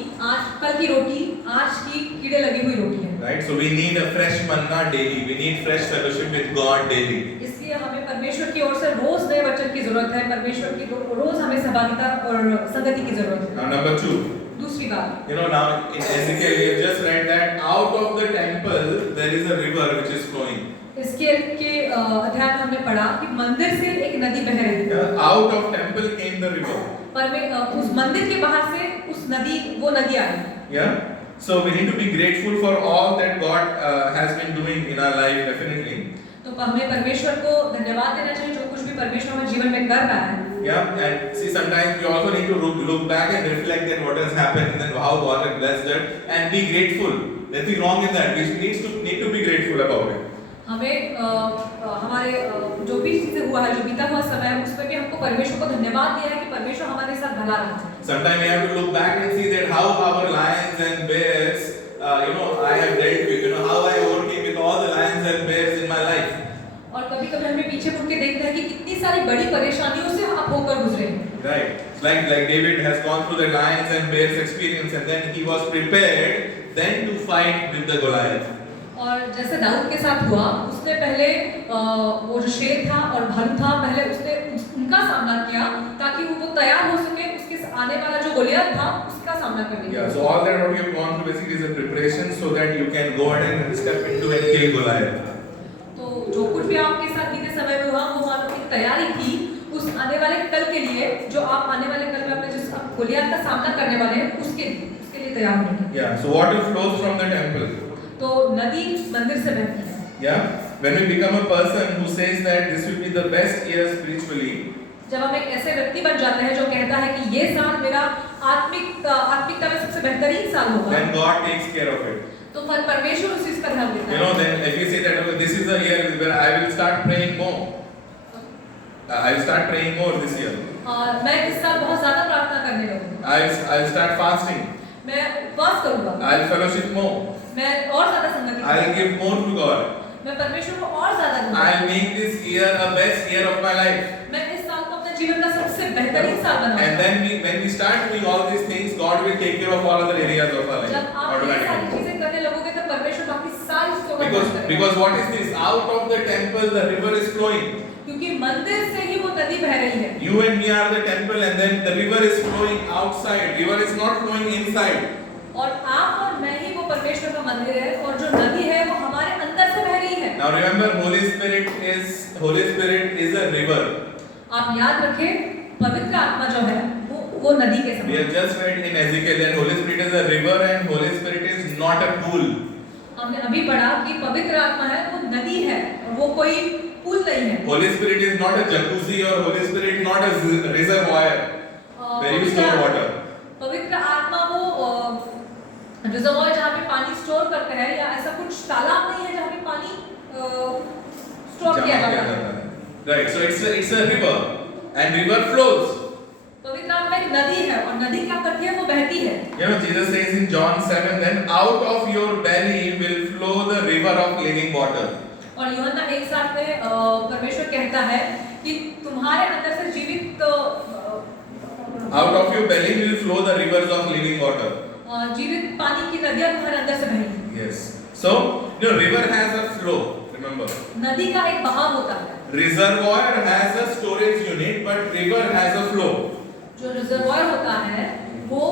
कल की रोटी आज की कीड़े लगी हुई रोटी है। Right? So we need a fresh manna daily. We need fresh fellowship with God daily. इसलिए हमें परमेश्वर की ओर से रोज नए वचन की जरूरत है, परमेश्वर की रोज हमें सहभागिता और संगति की जरूरत है। Now number 2. दूसरी बात, Now in Ezekiel we have just read that out of the temple there is a river which is flowing. इसके अध्याय में हमने पढ़ा कि मंदिर से एक नदी बह रही है। Out of temple came the river. उस मंदिर के बाहर से वो नदी आई। Yeah. So we need to be grateful for all that God has been doing in our life, definitely. तो हमें परमेश्वर को धन्यवाद देना चाहिए जो कुछ भी परमेश्वर हमारे जीवन में कर रहा है। Yeah, and see sometimes we also need to look back and reflect at what has happened and then how God has blessed us and be grateful nothing wrong in that. We need to be grateful about it. हमें हमारे जो भी चीजें हुआ है, जो बीता हुआ समय है, उसमें भी हमको परमेश्वर को धन्यवाद दिया है कि परमेश्वर हमारे साथ भला रहा। Sometimes we have to look back and see that how our lions and bears, I have dealt with, how I overcame with all the lions and bears in my life. और कभी-कभी हमें पीछे मुड़ के देखते हैं कि कितनी सारी बड़ी परेशानियों से आप होकर गुजरे हैं। Right. Like David has gone through the lions and bears experience, and then he was prepared then to fight with the Goliath. और जैसे दाऊद के साथ हुआ, उसने पहले वो जो शेर था और भालू था, पहले उसने उनका सामना किया ताकि वो तैयार हो सके उसके आने वाला जो गोलियत था उसका सामना करने के लिए। Yeah, so all that what you have gone through basically is a preparation so that you can go ahead and step into and kill Goliath. तो जो कुछ भी आपके साथ बीते समय में हुआ, वो आपकी तैयारी थी उस आने वाले कल के लिए, जो आप आने वाले कल में अपने जिस गोलियत का सामना करने वाले हैं उसके लिए तैयार होने। Yeah, so water flows from the temple. तो नदी मंदिर से बहती है। Yeah, when we become a person who says that this will be the best year spiritually, जब हम एक ऐसे व्यक्ति बन जाते हैं जो कहता है कि ये साल मेरा आत्मिकता में सबसे बेहतरीन साल होगा, then God takes care of it. तो परमेश्वर उस चीज का ध्यान देता है। Then if you say that okay, this is the year where I will start praying more, I will start praying more this year. और मैं इस साल बहुत ज्यादा प्रार्थना करने लगूंगा। I will start fasting. मैं उपवास करूंगा। I will fellowship more. मैं और ज्यादा संगति I will give more to God. मैं परमेश्वर को और ज्यादा दूंगा। I will make this year a best year of my life. मैं इस साल को अपने जीवन का सबसे बेहतरीन साल बनाऊंगा। And then when we start doing all these things, God will take care of all other areas of our life. जब आप ये सारी चीजें करने लगोगे तो परमेश्वर बाकी सारी चीजों का ध्यान रखेगा। Because what is this? Out of the temple the river is flowing. क्योंकि मंदिर से ही वो नदी बह रही है। You and me are the temple, and then the river is flowing outside. River is not flowing inside. और आप और मैं ही वो परमेश्वर का मंदिर है, और जो नदी है वो हमारे अंदर से बह रही है। Now remember, Holy Spirit is a river. आप याद रखें, पवित्र आत्मा जो है वो नदी के We समान। have just read in Ezekiel that Holy Spirit is a river and Holy Spirit is not a pool. हमने अभी पढ़ा कि पवित्र आत्मा है वो नदी है, और वो कोई पुल नहीं है। Holy Spirit is not a jacuzzi or Holy Spirit not a reservoir where you store water. पवित्र आत्मा वो रिजर्वॉयर जहाँ पे पानी स्टोर करते हैं, या ऐसा कुछ तालाब नहीं है जहाँ पे पानी स्टोर किया जाता है। Right, so it's a river and river flows. पवित्र आत्मा एक नदी है, और नदी क्या करती है? वो बहती है। Jesus says in John 7, then out of your belly will flow the river of living water. और यूहन्ना 1:7 में परमेश्वर कहता है कि तुम्हारे अंदर से जीवित Out of your belly will flow the rivers of living water. जीवित पानी की नदियां तुम्हारे अंदर से बहेंगी। Yes. So, river has a flow. Remember. नदी का एक बहाव होता है। Reservoir has a storage unit, but river has a flow. जो रिजर्वॉयर होता है वो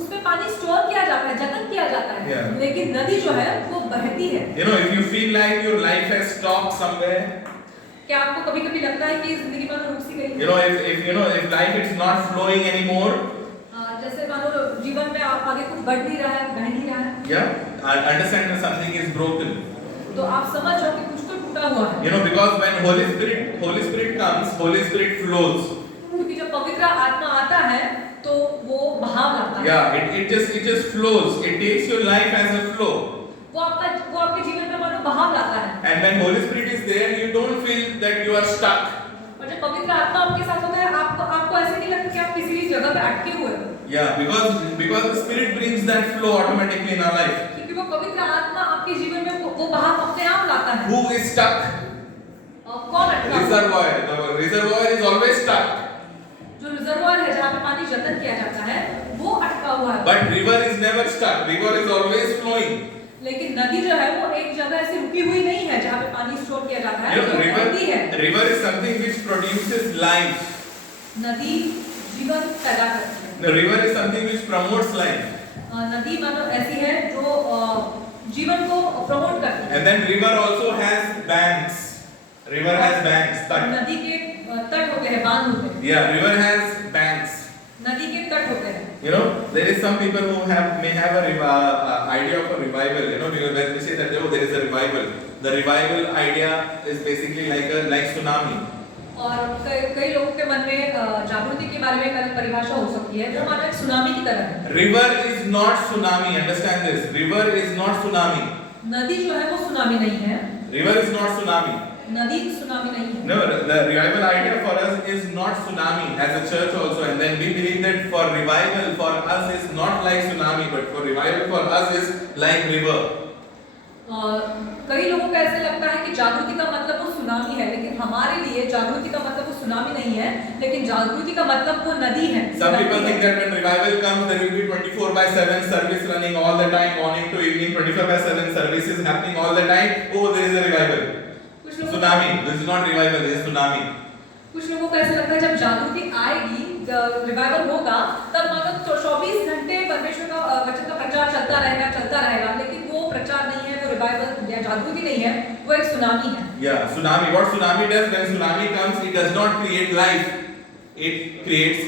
उसमें पानी स्टोर किया जाता है, जतन किया जाता है। Yeah. लेकिन नदी जो है वो बहती है। If you feel like your life has stopped somewhere, क्या आपको कभी-कभी लगता है कि जिंदगी मानो रुक सी गई है? if life is not flowing anymore, जैसे मानो जीवन में आगे कुछ बढ़ नहीं रहा है, बह नहीं रहा है। yeah, I understand that something is broken. तो आप समझ जाओ कि कुछ तो टूटा हुआ है। Because when Holy Spirit comes, Holy Spirit flows. क्योंकि जब पवित्र आत्मा आता है तो वो बहाव लाता है। Yeah, it just flows. It takes your life as a flow. वो आपके जीवन में मानो बहाव लाता है। And when Holy Spirit is there, you don't feel that you are stuck. और जब पवित्र आत्मा आपके साथ होता है, आपको ऐसे नहीं लगता कि आप किसी भी जगह पे अटके हुए हो। Yeah, because the Spirit brings that flow automatically in our life. क्योंकि वो पवित्र आत्मा आपके जीवन में वो बहाव अपने आप लाता है। Who is stuck? कौन अटका? Reservoir. The reservoir is always stuck. जो रिजर्वॉयर है जहाँ पे पानी जतन किया जाता है वो अटका हुआ है। But river is never stuck. River is always flowing. लेकिन नदी जो है वो एक जगह ऐसे रुकी हुई नहीं है जहाँ पे पानी स्टोर किया जाता है। वो बहती है। River is something which produces life. नदी जीवन पैदा करती है। The river is something which promotes life. नदी मानो ऐसी है जो जीवन को प्रमोट करती है। And then river also has banks. River has banks. नदी के तट होते हैं, बांध होते हैं। Yeah, river has banks. नदी के तट होते हैं। There is some people who may have a idea of a revival. Because when we say that there is a revival, the revival idea is basically like tsunami. और कई लोगों के मन में जागृति के बारे में एक अलग परिभाषा हो सकती है जो मानो एक सुनामी की तरह है। River is not tsunami. Understand this. River is not tsunami. नदी जो है वो सुनामी नहीं है। River is not tsunami. नदी सुनामी नहीं है। No, the revival idea for us is not tsunami as a church also, and then we believe that for revival for us is not like tsunami, but for revival for us is like river. कई लोगों को ऐसे लगता है कि जागृति का मतलब वो सुनामी है, लेकिन हमारे लिए जागृति का मतलब वो सुनामी नहीं है, लेकिन जागृति का मतलब वो नदी है। Some people think that when revival comes, there will be 24/7 service running all the time, morning to evening, 24/7 services happening all the time. Oh, there is a revival. Tsunami. This is not revival. This is tsunami. कुछ लोगों को ऐसा लगता है जब जागृति आएगी, revival होगा, तब मतलब 24 घंटे परमेश्वर का वचन का प्रचार चलता रहेगा, लेकिन वो प्रचार नहीं है, वो रिवाइवल या जागृति नहीं है, वो एक सुनामी है। Yeah, tsunami. What tsunami does when tsunami comes, it does not create life. It creates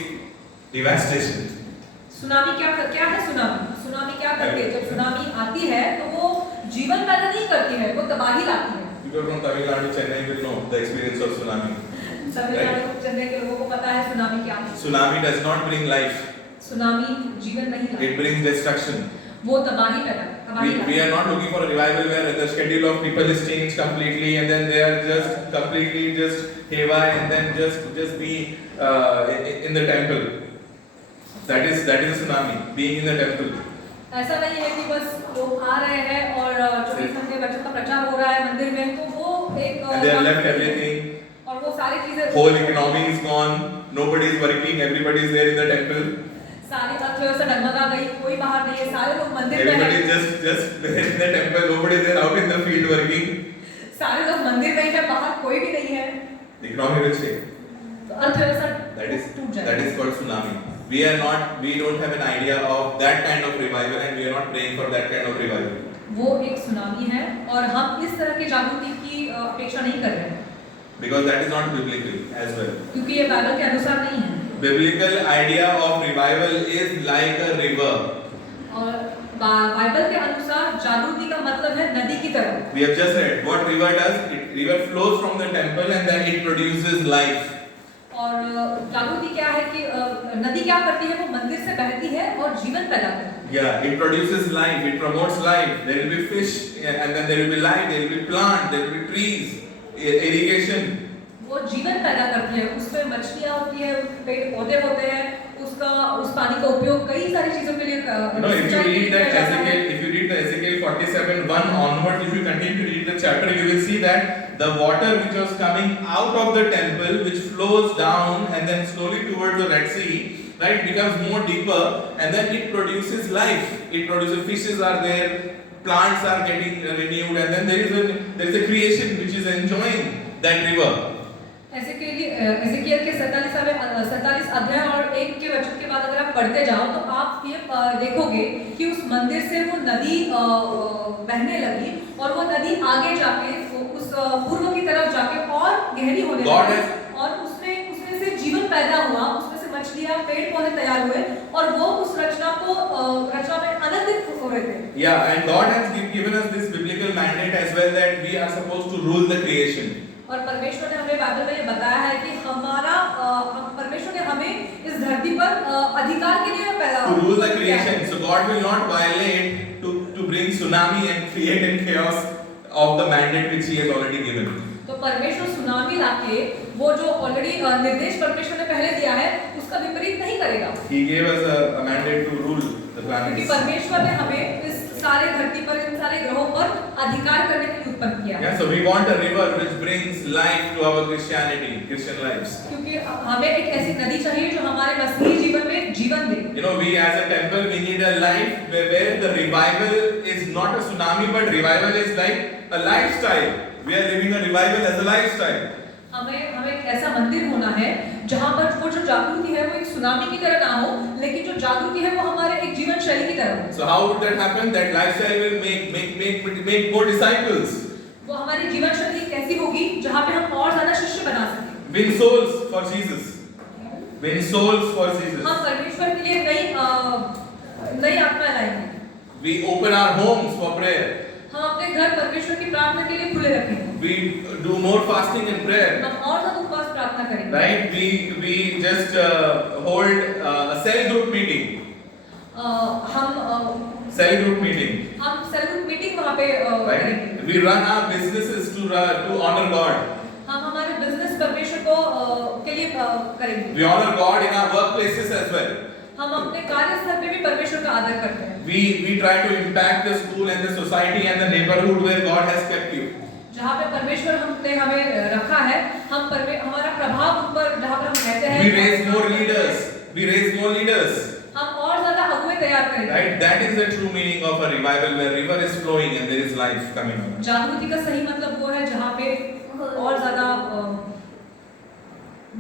devastation. Tsunami क्या है सुनामी? सुनामी क्या करती है? जब सुनामी आती है तो वो जीवन पैदा नहीं करती है, वो तबाही लाती है। People from Tamil Nadu, Chennai will know the experience of tsunami. Tamil Nadu Chennai के लोगों को पता है सुनामी क्या है। Tsunami does not bring life. Tsunami जीवन नहीं लाती। It brings destruction. वो तबाही पैदा We are not looking for a revival where the schedule of people is changed completely and then they are just completely just haywire and then just be in the temple. That is a tsunami, being in the temple. ऐसा नहीं है कि बस लोग आ रहे हैं और 24 घंटे वचन का प्रचार हो रहा है मंदिर में, तो वो एक And they have left everything. और वो सारी चीजें Whole economy is gone. Nobody is working. Everybody is there in the temple. सारी अर्थव्यवस्था डगमगा गई, कोई बाहर नहीं है, सारे लोग मंदिर में Everybody हैं, is just there in the temple. Nobody is there out in the field working. सारे लोग मंदिर में हैं, बाहर कोई भी नहीं है, The economy will change. तो अर्थव्यवस्था टूट That जाएगी। is called tsunami. We don't have an idea of that kind of revival and we are not praying for that kind of revival. वो एक सुनामी है और हम इस तरह की जागृति की अपेक्षा नहीं कर रहे हैं, Because that is not biblical as well. क्योंकि ये बाइबल के अनुसार नहीं है। Biblical idea of revival is like a river. और बाइबल के अनुसार जागृति का मतलब है नदी की तरह। We have just read what river does. River flows from the temple and then it produces life. और जागृति क्या है कि नदी क्या करती है, वो मंदिर से बहती है और जीवन पैदा करती है। Yeah, it produces life. It promotes life. There will be fish and then there will be life. There will be plant. There will be trees. Irrigation. वो जीवन पैदा करती है, उसमें मछलियाँ होती है, पेड़ पौधे होते हैं, उस पानी का उपयोग कई सारी चीजों के लिए If you read that Ezekiel, if you read the Ezekiel 47:1 onwards, if you continue to read the chapter, you will see that the water which was coming out of the temple, which flows down and then slowly towards the Red Sea, right, becomes more deeper, and then it produces life. It produces fishes are there, plants are getting renewed, and then there is a creation which is enjoying that river. Ezekiel के 47 अध्याय और 1 के वचन के बाद अगर आप पढ़ते जाओ तो आप ये देखोगे कि उस मंदिर से वो नदी बहने लगी और वो नदी आगे जाके उस पूर्व की तरफ जाके और गहरी होने लगी और उसमें से जीवन पैदा हुआ, उसमें से मछलियां, पेड़ पौधे तैयार हुए और वो उस रचना में आनंदित हो रहे थे। Yeah, and God has given us this biblical mandate as well that we are supposed to rule the creation. और परमेश्वर ने हमें बाइबल में ये बताया है कि परमेश्वर ने हमें इस धरती पर अधिकार के लिए पैदा to rule the creation. So God will not violate to bring tsunami and create and chaos of the mandate which He has already given. तो परमेश्वर सुनामी लाके वो जो ऑलरेडी निर्देश परमेश्वर ने पहले दिया है उसका विपरीत नहीं करेगा। He gave us a mandate to rule the planets. क्योंकि परमेश्वर ने हमें इस सारे धरती पर, इन सारे ग्रहों पर अधिकार करने के लिए उत्पन्न किया है। Yeah, so we want a river which brings life to our Christianity, Christian lives. क्योंकि हमें एक ऐसी नदी चाहिए जो हमारे मसीही जीवन में जीवन दे। You know, we as a temple we need a life where the revival is not a tsunami but revival is like a lifestyle. We are living a revival as a lifestyle. हमें एक ऐसा मंदिर होना है जहाँ पर वो जो जागृति है वो एक सुनामी की तरह ना हो, लेकिन जो जागृति है वो हमारे एक जीवन शैली की तरह हो। So how would that happen? That lifestyle will make more disciples. वो हमारी जीवन शैली कैसी होगी जहाँ पे हम और ज्यादा शिष्य बना सकें। Win souls for Jesus. Win souls for Jesus. हम परमेश्वर के लिए नई आत्मा लाएंगे। We open our homes for prayer. हम अपने घर परमेश्वर की प्रार्थना के लिए खुले रखेंगे। We do more fasting and prayer. हम और ज्यादा उपवास प्रार्थना करेंगे। Right? We just hold a cell group meeting. हम Cell group meeting. Cell group meeting वहाँ पे करेंगे। Right? We run our businesses to honor God. हम हमारे बिजनेस परमेश्वर को के लिए करेंगे। We honor God in our workplaces as well. हम अपने कार्यस्थल पे भी परमेश्वर का आदर करते हैं। We try to impact the school and the society and the neighborhood where God has kept you. जहाँ पे परमेश्वर हमने हमें रखा है, हमारा प्रभाव उन पर जहाँ पर हम रहते हैं। We raise more leaders. We raise more leaders. हम और ज्यादा अगुवे तैयार करेंगे। Right? That is the true meaning of a revival where river is flowing and there is life coming out. जागृति का सही मतलब वो है जहाँ पे और ज्यादा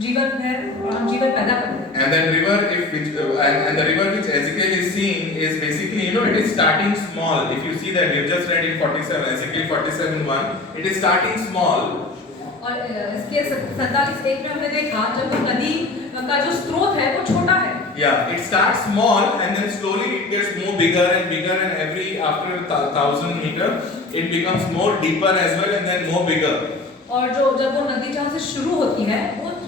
जीवन है और हम जीवन पैदा करते हैं। And then river, and the river which Ezekiel is seeing is basically, it is starting small. If you see that, we have just read in 47, Ezekiel 47:1, it is starting small. और इसके 47:1 में हमने देखा जब वो नदी का जो स्रोत है वो छोटा है। Yeah, it starts small and then slowly it gets more bigger and every after 1,000 meter it becomes more deeper as well and then more bigger. और जब वो नदी जहाँ से शुरू होती है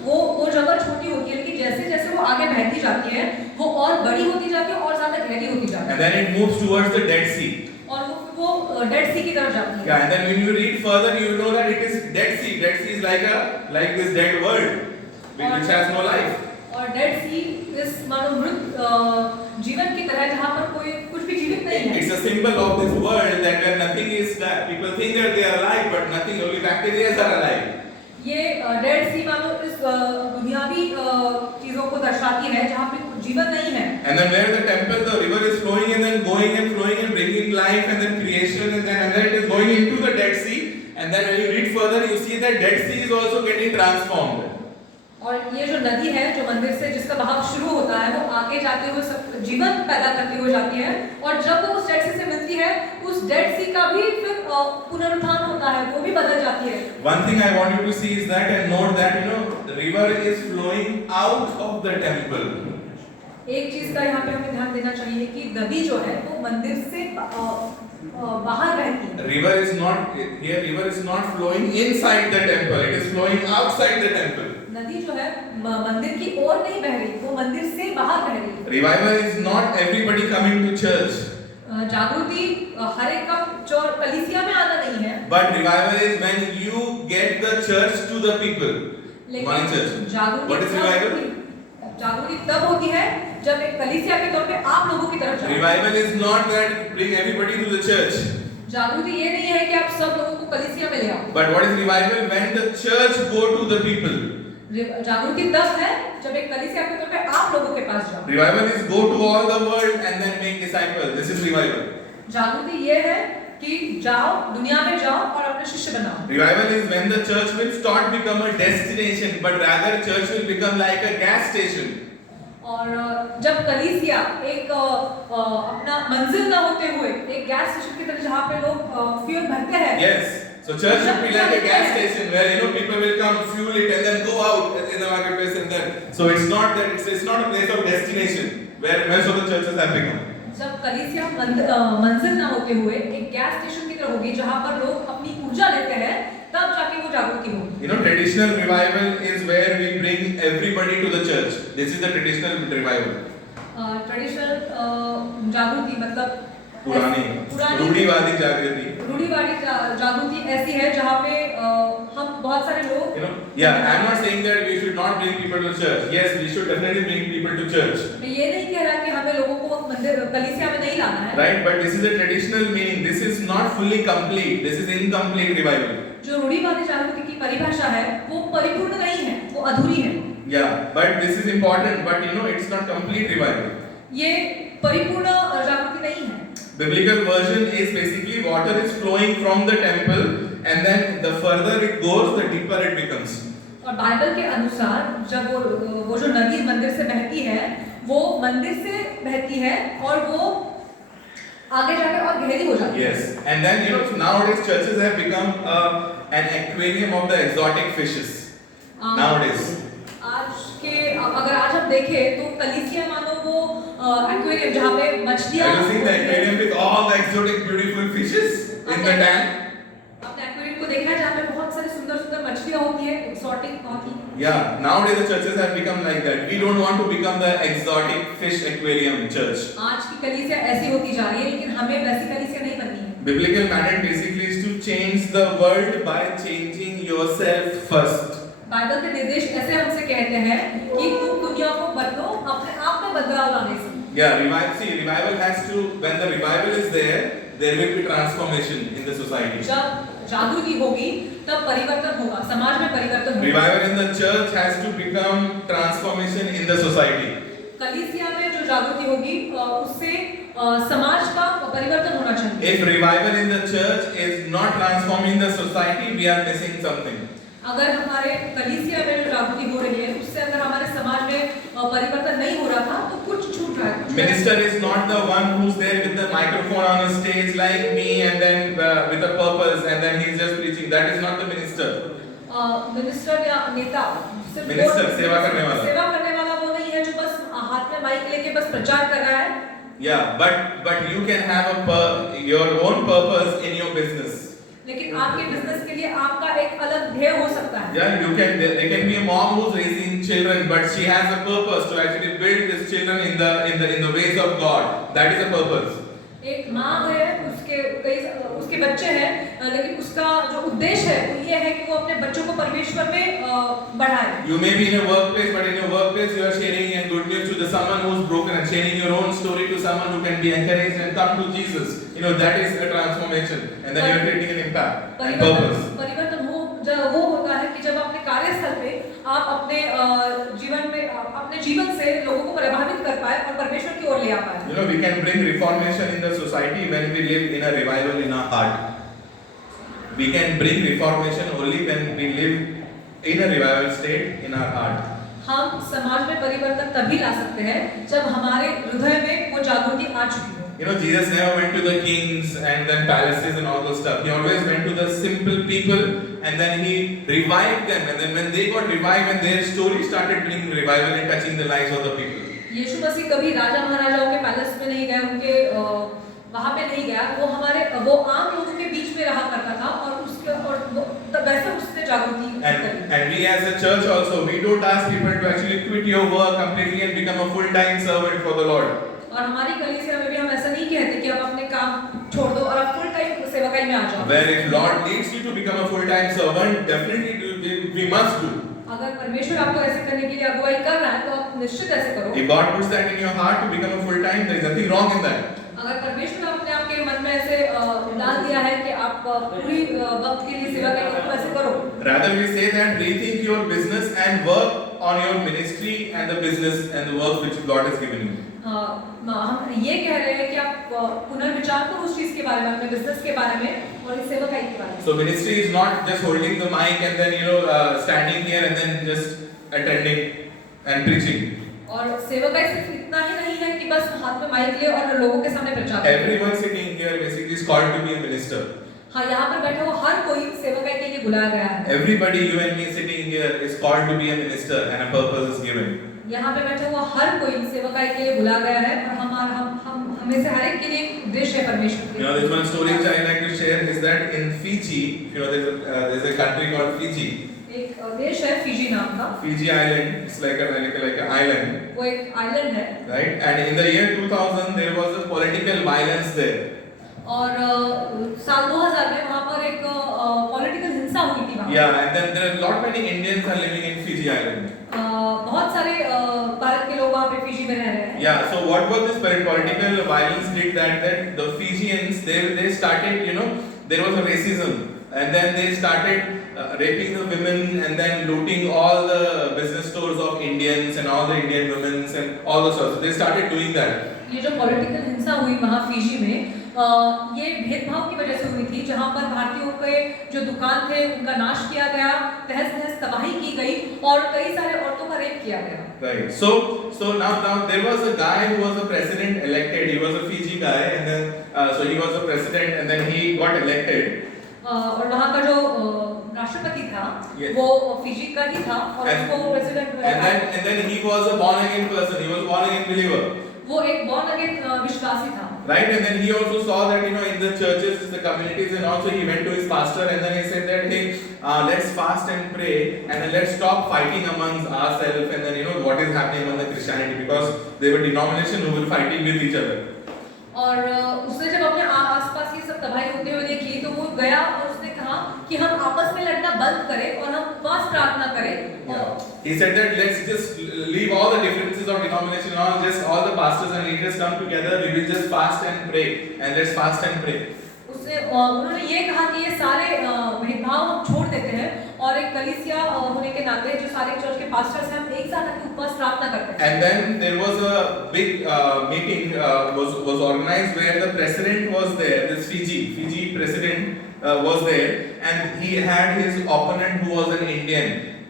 वो जगह छोटी होती है, लेकिन जैसे जैसे वो आगे बहती जाती है वो और बड़ी होती जाती है और ज्यादा गहरी होती जाती है। And then it moves towards the Dead Sea. और वो डेड सी की तरफ जाती है। Yeah, and then when you read further, you know that it is Dead Sea. Dead Sea is like this dead world, which has no life. और dead सी इस मानो मृत जीवन की तरह जहाँ पर कोई कुछ भी जीवित नहीं है। It's a symbol of this world that where nothing is that people think that they are alive, but nothing, only bacteria are alive. ये डेड सी मानो इस दुनियावी चीजों को दर्शाती है जहाँ पे जीवन नहीं है। And then where the temple, the river is flowing and then going and flowing and bringing life and then creation and then it is going into the Dead Sea. And then when you read further, you see that Dead Sea is also getting transformed. और ये जो नदी है जो मंदिर से जिसका बहाव शुरू होता है वो आगे जाते हुए सब जीवन पैदा करती हुई जाती है, और जब वो उस डेड सी से मिलती है उस डेड सी का भी फिर पुनरुत्थान होता है, वो भी बदल जाती है। One thing I want you to see is that and note that the river is flowing out of the temple. एक चीज का यहाँ पे हमें ध्यान देना चाहिए कि नदी जो है वो मंदिर से बाहर बहती है। River is not flowing inside the temple, it is flowing outside the temple. नदी जो है मंदिर की ओर नहीं बह रही, वो मंदिर से बाहर बह रही है। Revival is not everybody coming to church. जागृति हर एक का कलीसिया में आना नहीं है। But revival is when you get the church to the people. One church. What is revival? जागृति तब होती है जब एक कलीसिया के तौर पे आप लोगों की तरफ जाओ। Revival is not that bring everybody to the church. जागृति ये नहीं है कि आप सब लोगों को कलीसिया में ले आओ। But what is revival? When the church go to the people. जागृति तब है जब एक कलीसिया के तौर पे आप लोगों के पास जाओ। Revival is go to all the world and then make disciples. This is revival. जागृति ये है कि जाओ दुनिया में जाओ और अपने शिष्य बनाओ। Revival is when the church will not become a destination, but rather church will become like a gas station. और जब कलीसिया एक अपना मंजिल ना होते हुए एक गैस स्टेशन की तरह जहाँ पे लोग फ्यूल भरते हैं। Yes. So church should be like a gas station where people will come, fuel it, and then go out in the marketplace and then. So it's not that it's not a place of destination where most of the churches have become. जब कलीसिया मंजिल ना होते हुए एक gas station की तरह होगी जहाँ पर लोग अपनी ऊर्जा लेते हैं, तब जाके वो जागृति होगी। Traditional revival is where we bring everybody to the church. This is the traditional revival. Traditional जागृति मतलब पुरानी रूढ़िवादी जागृति। रूढ़िवादी जागृति ऐसी है जहाँ पे हम बहुत सारे लोग I'm not saying that we should not bring people to church. Yes, we should definitely bring people to church. मैं ये नहीं कह रहा कि हमें लोगों को मंदिर कलीसिया में नहीं लाना है। Right, but this is a traditional meaning. This is not fully complete. This is incomplete revival. जो रूढ़िवादी जागृति की परिभाषा है वो परिपूर्ण नहीं है, वो अधूरी है। Yeah, but this is important. But it's not complete revival. ये परिपूर्ण जागृति नहीं है। Biblical version is basically water is flowing from the temple, and then the further it goes, the deeper it becomes. और बाइबल के अनुसार जब वो जो नदी मंदिर से बहती है वो मंदिर से बहती है और वो आगे जाके और गहरी हो जाती है। Yes, and then nowadays churches have become an aquarium of the exotic fishes. Nowadays. अगर आज हम देखें तो कलीसिया मानो वो एक्वेरियम जहाँ पे मछलियाँ। Have you seen the aquarium with all the exotic beautiful fishes in the tank. आपने एक्वेरियम को देखा है जहाँ पे बहुत सारी सुंदर सुंदर मछलियाँ होती है, एक्सोटिक बहुत ही। Yeah, nowadays the churches have become like that. We don't want to become the exotic fish aquarium church. आज की कलीसिया ऐसी होती जा रही है, लेकिन हमें वैसी कलीसिया नहीं बननी है। Biblical mandate basically is to change the world by changing yourself first. Bible के निर्देश ऐसे हमसे कहते हैं कि तुम दुनिया को बदलो अपने आप में बदलाव लाने से। Yeah, revival has to, when the revival is there will be transformation in the society. जब जागृति होगी तब परिवर्तन होगा, समाज में परिवर्तन होगा। Revival in the church has to become transformation in the society. कलीसिया में जो जागृति होगी उससे समाज का परिवर्तन होना चाहिए। If revival in the church is not transforming the society, we are missing something. अगर हमारे कलीसिया में जो जागृति हो रही है उससे अगर हमारे समाज में परिवर्तन नहीं हो रहा था तो कुछ छूट रहा है। Minister is not the one who's there with the microphone on a stage like me and then with a purpose and then he's just preaching. That is not the minister. Minister या नेता सिर्फ Minister, सेवा करने वाला वो नहीं है जो बस हाथ में माइक लेके बस प्रचार कर रहा है। Yeah, but you can have your own purpose in your business. लेकिन आपके बिजनेस के लिए आपका एक अलग ध्येय हो सकता है। Yeah, there can be a mom who's raising children, but she has a purpose to actually build these children in the ways of God. That is a purpose. एक माँ है, उसके बच्चे हैं, लेकिन उसका जो उद्देश्य है वो ये है कि वो अपने बच्चों को परमेश्वर में बढ़ाए। You may be in a workplace, but in your workplace you are sharing a good news to someone who's broken and sharing your own story to someone who can be encouraged and come to Jesus. That is a transformation, and then you are creating an impact and purpose. परिवर्तन वो होता है कि जब अपने कार्यस्थल पे आप अपने जीवन से लोगों को प्रभावित कर पाए और परमेश्वर की ओर ले आ पाए। We can bring reformation in the society when we live in a revival in our heart. We can bring reformation only when we live in a revival state in our heart. हम समाज में परिवर्तन तभी ला सकते हैं जब हमारे हृदय में वो जागृति आ चुकी हो। Jesus never went to the kings and then palaces and all those stuff. He always went to the simple people and then he revived them. And then when they got revived and their story started bringing revival and touching the lives of the people. यीशु मसीह कभी राजा महाराजाओं के palace में नहीं गया, उनके वहाँ पे नहीं गया। वो आम लोगों के बीच में रहा करता था और वैसे उसने जागृति करी। And we as a church also, we don't ask people to actually quit your work completely and become a full-time servant for the Lord. और हमारी कलीसिया में भी हम ऐसा नहीं कहते कि आप अपने काम छोड़ दो और आप फुल टाइम सेवकाई में आ जाओ। Where if Lord leads you to become a full-time servant, definitely we must do. अगर परमेश्वर आपको ऐसे करने के लिए अगुवाई कर रहा है तो आप निश्चित ऐसे करो। If God puts that in your heart to become a full-time, there is nothing wrong in that. अगर परमेश्वर अपने आपके मन में ऐसे डाल दिया है कि आप पूरी वक्त के लिए सेवा करेंगे तो ऐसे करो। Rather we say that rethink your business and work on your ministry and the business and the work which God has given you. हम ये कह रहे हैं कि आप पुनर्विचार करो उस चीज के बारे में, अपने बिजनेस के बारे में और इस सेवकाई के बारे में। So ministry is not just holding the mic and then standing here and then just attending and preaching. और सेवकाई सिर्फ इतना ही नहीं है कि बस हाथ में माइक ले और लोगों के सामने प्रचार करे। Everyone sitting here basically is called to be a minister. हाँ, यहाँ पर बैठा हुआ हर कोई सेवकाई के लिए बुलाया गया है। Everybody, you and me sitting here, is called to be a minister and a purpose is given. यहाँ पे बैठा हुआ हर कोई सेवकाई के लिए बुलाया गया है और हमें से हर एक के लिए उद्देश्य है परमेश्वर के। There's one story which I like to share is that in Fiji, there's a country called Fiji. एक देश है फिजी नाम का। Fiji island, it's like an island. वो एक आइलैंड है। Right, and in the year 2000 there was a political violence there. और साल 2000 में वहाँ पर एक पॉलिटिकल हिंसा हुई थी वहाँ। Yeah, and then there are lot many Indians are living in Fiji island. बहुत सारे भारत के लोग वहाँ पे फिजी में रह रहे हैं। Yeah, so what was this political violence did that the Fijians they started, there was a racism and then they started raping the women and then looting all the business stores of Indians and all the Indian women and all the stuff. So they started doing that. ये जो political हिंसा हुई वहाँ Fiji में ये भेदभाव की वजह से हुई थी, जहाँ पर भारतीयों के जो दुकान थे उनका नाश किया गया, तहस नहस तबाही की गई और कई सारे औरतों का रेप किया गया। Right. So now there was a guy who was a president elected. He was a Fiji guy, and then so he was a president, and then he got elected. और वहाँ का जो राष्ट्रपति था वो फिजी का ही था और उसको प्रेसिडेंट बनाया। And then he was a born again person. He was a born again believer. वो एक born again विश्वासी था. Right, and then he also saw that in the churches, the communities, and also he went to his pastor and then he said that hey, let's fast and pray and then let's stop fighting amongst ourselves and then what is happening among the Christianity because they were denomination who were fighting with each other. और उसने जब अपने आसपास ये सब तबाही होते हुए देखी तो वो गया और उसने कहा कि हम आपस में लड़ना बंद करें और हम उपवास प्रार्थना करें. He said that let's just leave all the differences of denomination and all, just all the pastors and leaders come together, we will just fast and pray and let's fast and pray. उन्होंने ये कहा कि ये सारे भेदभाव हम छोड़ देते हैं और एक कलीसिया होने के नाते जो सारे चर्च के पास्टर्स हैं हम एक साथ आके उपवास प्रार्थना करते हैं. And then there was a big meeting was organized where the president was there, this Fiji president was there, and he had his opponent who was an Indian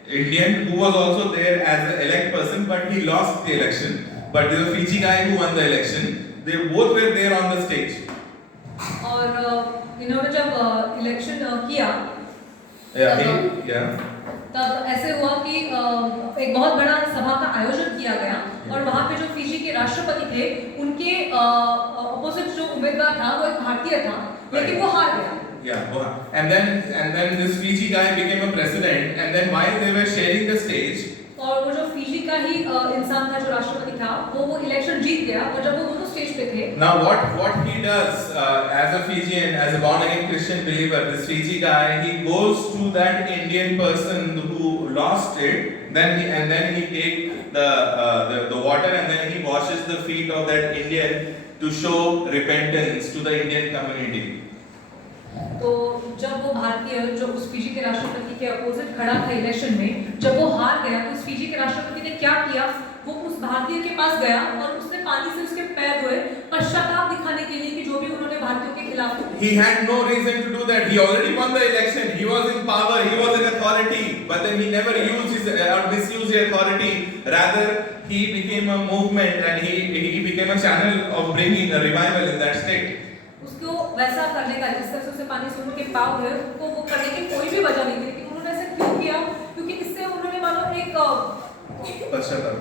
who was also there as an elect person, but he lost the election. But there was a Fiji guy who won the election. They both were there on the stage. और इन्होंने जब election किया तब ऐसे हुआ कि एक बहुत बड़ा सभा का आयोजन किया गया और वहाँ पे जो फिजी के राष्ट्रपति थे उनके अपोजिट जो उम्मीदवार था वो एक भारतीय था लेकिन वो हार गया. And then this Fiji guy became a president, and then while they were sharing the stage, और वो जो फिजी का ही इंसान था जो राष्ट्रपति था वो इलेक्शन जीत गया और जब वो दोनों स्टेज पे थे. Now what he does as a Fijian, as a born again Christian believer, this Fiji guy, he goes to that Indian person who lost it, then he take the water and then he washes the feet of that Indian to show repentance to the Indian community. तो जब वो भारतीय जो उस Fiji के राष्ट्रपति के opposite खड़ा था इलेक्शन में जब वो हार गया तो उस फिजी के राष्ट्रपति ने क्या किया वो उस भारतीय के पास गया और उसने पानी से उसके पैर धोए पश्चाताप दिखाने के लिए कि जो भी उन्होंने भारतीयों के खिलाफ. He had no reason to do that. He already won the election. He was in power. He was in authority. But then he never used his or misused his authority. Rather, he became a movement and he became a channel of bringing a revival in that state. उसको वैसा करने का जिस तरह से उसे पानी से उनके पाँव धोए उनको वो करने की कोई भी वजह नहीं थी लेकिन उन्होंने ऐसा क्यों किया क्योंकि इससे उन्होंने मानो एक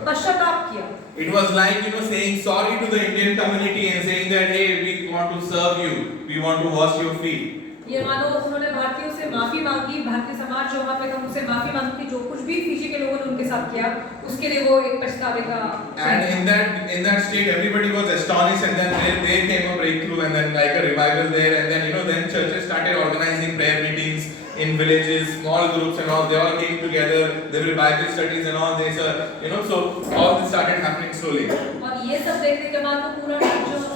पश्चाताप किया. It was like saying sorry to the Indian community and saying that hey we want to serve you, we want to wash your feet. ये मानो उन्होंने भारतीयों से माफी मांगी भारतीय समाज जो वहाँ पे था उनसे माफी मांगी जो कुछ भी फिजी के लोगों ने उनके साथ किया उसके लिए वो एक पछतावे का. And in that state everybody was astonished and then there came a breakthrough and then like a revival there and then then churches started organizing prayer meetings in villages, small groups and all, they all came together, there were Bible studies and all this, so all this started happening slowly. और ये सब देखने के बाद तो पूरा जो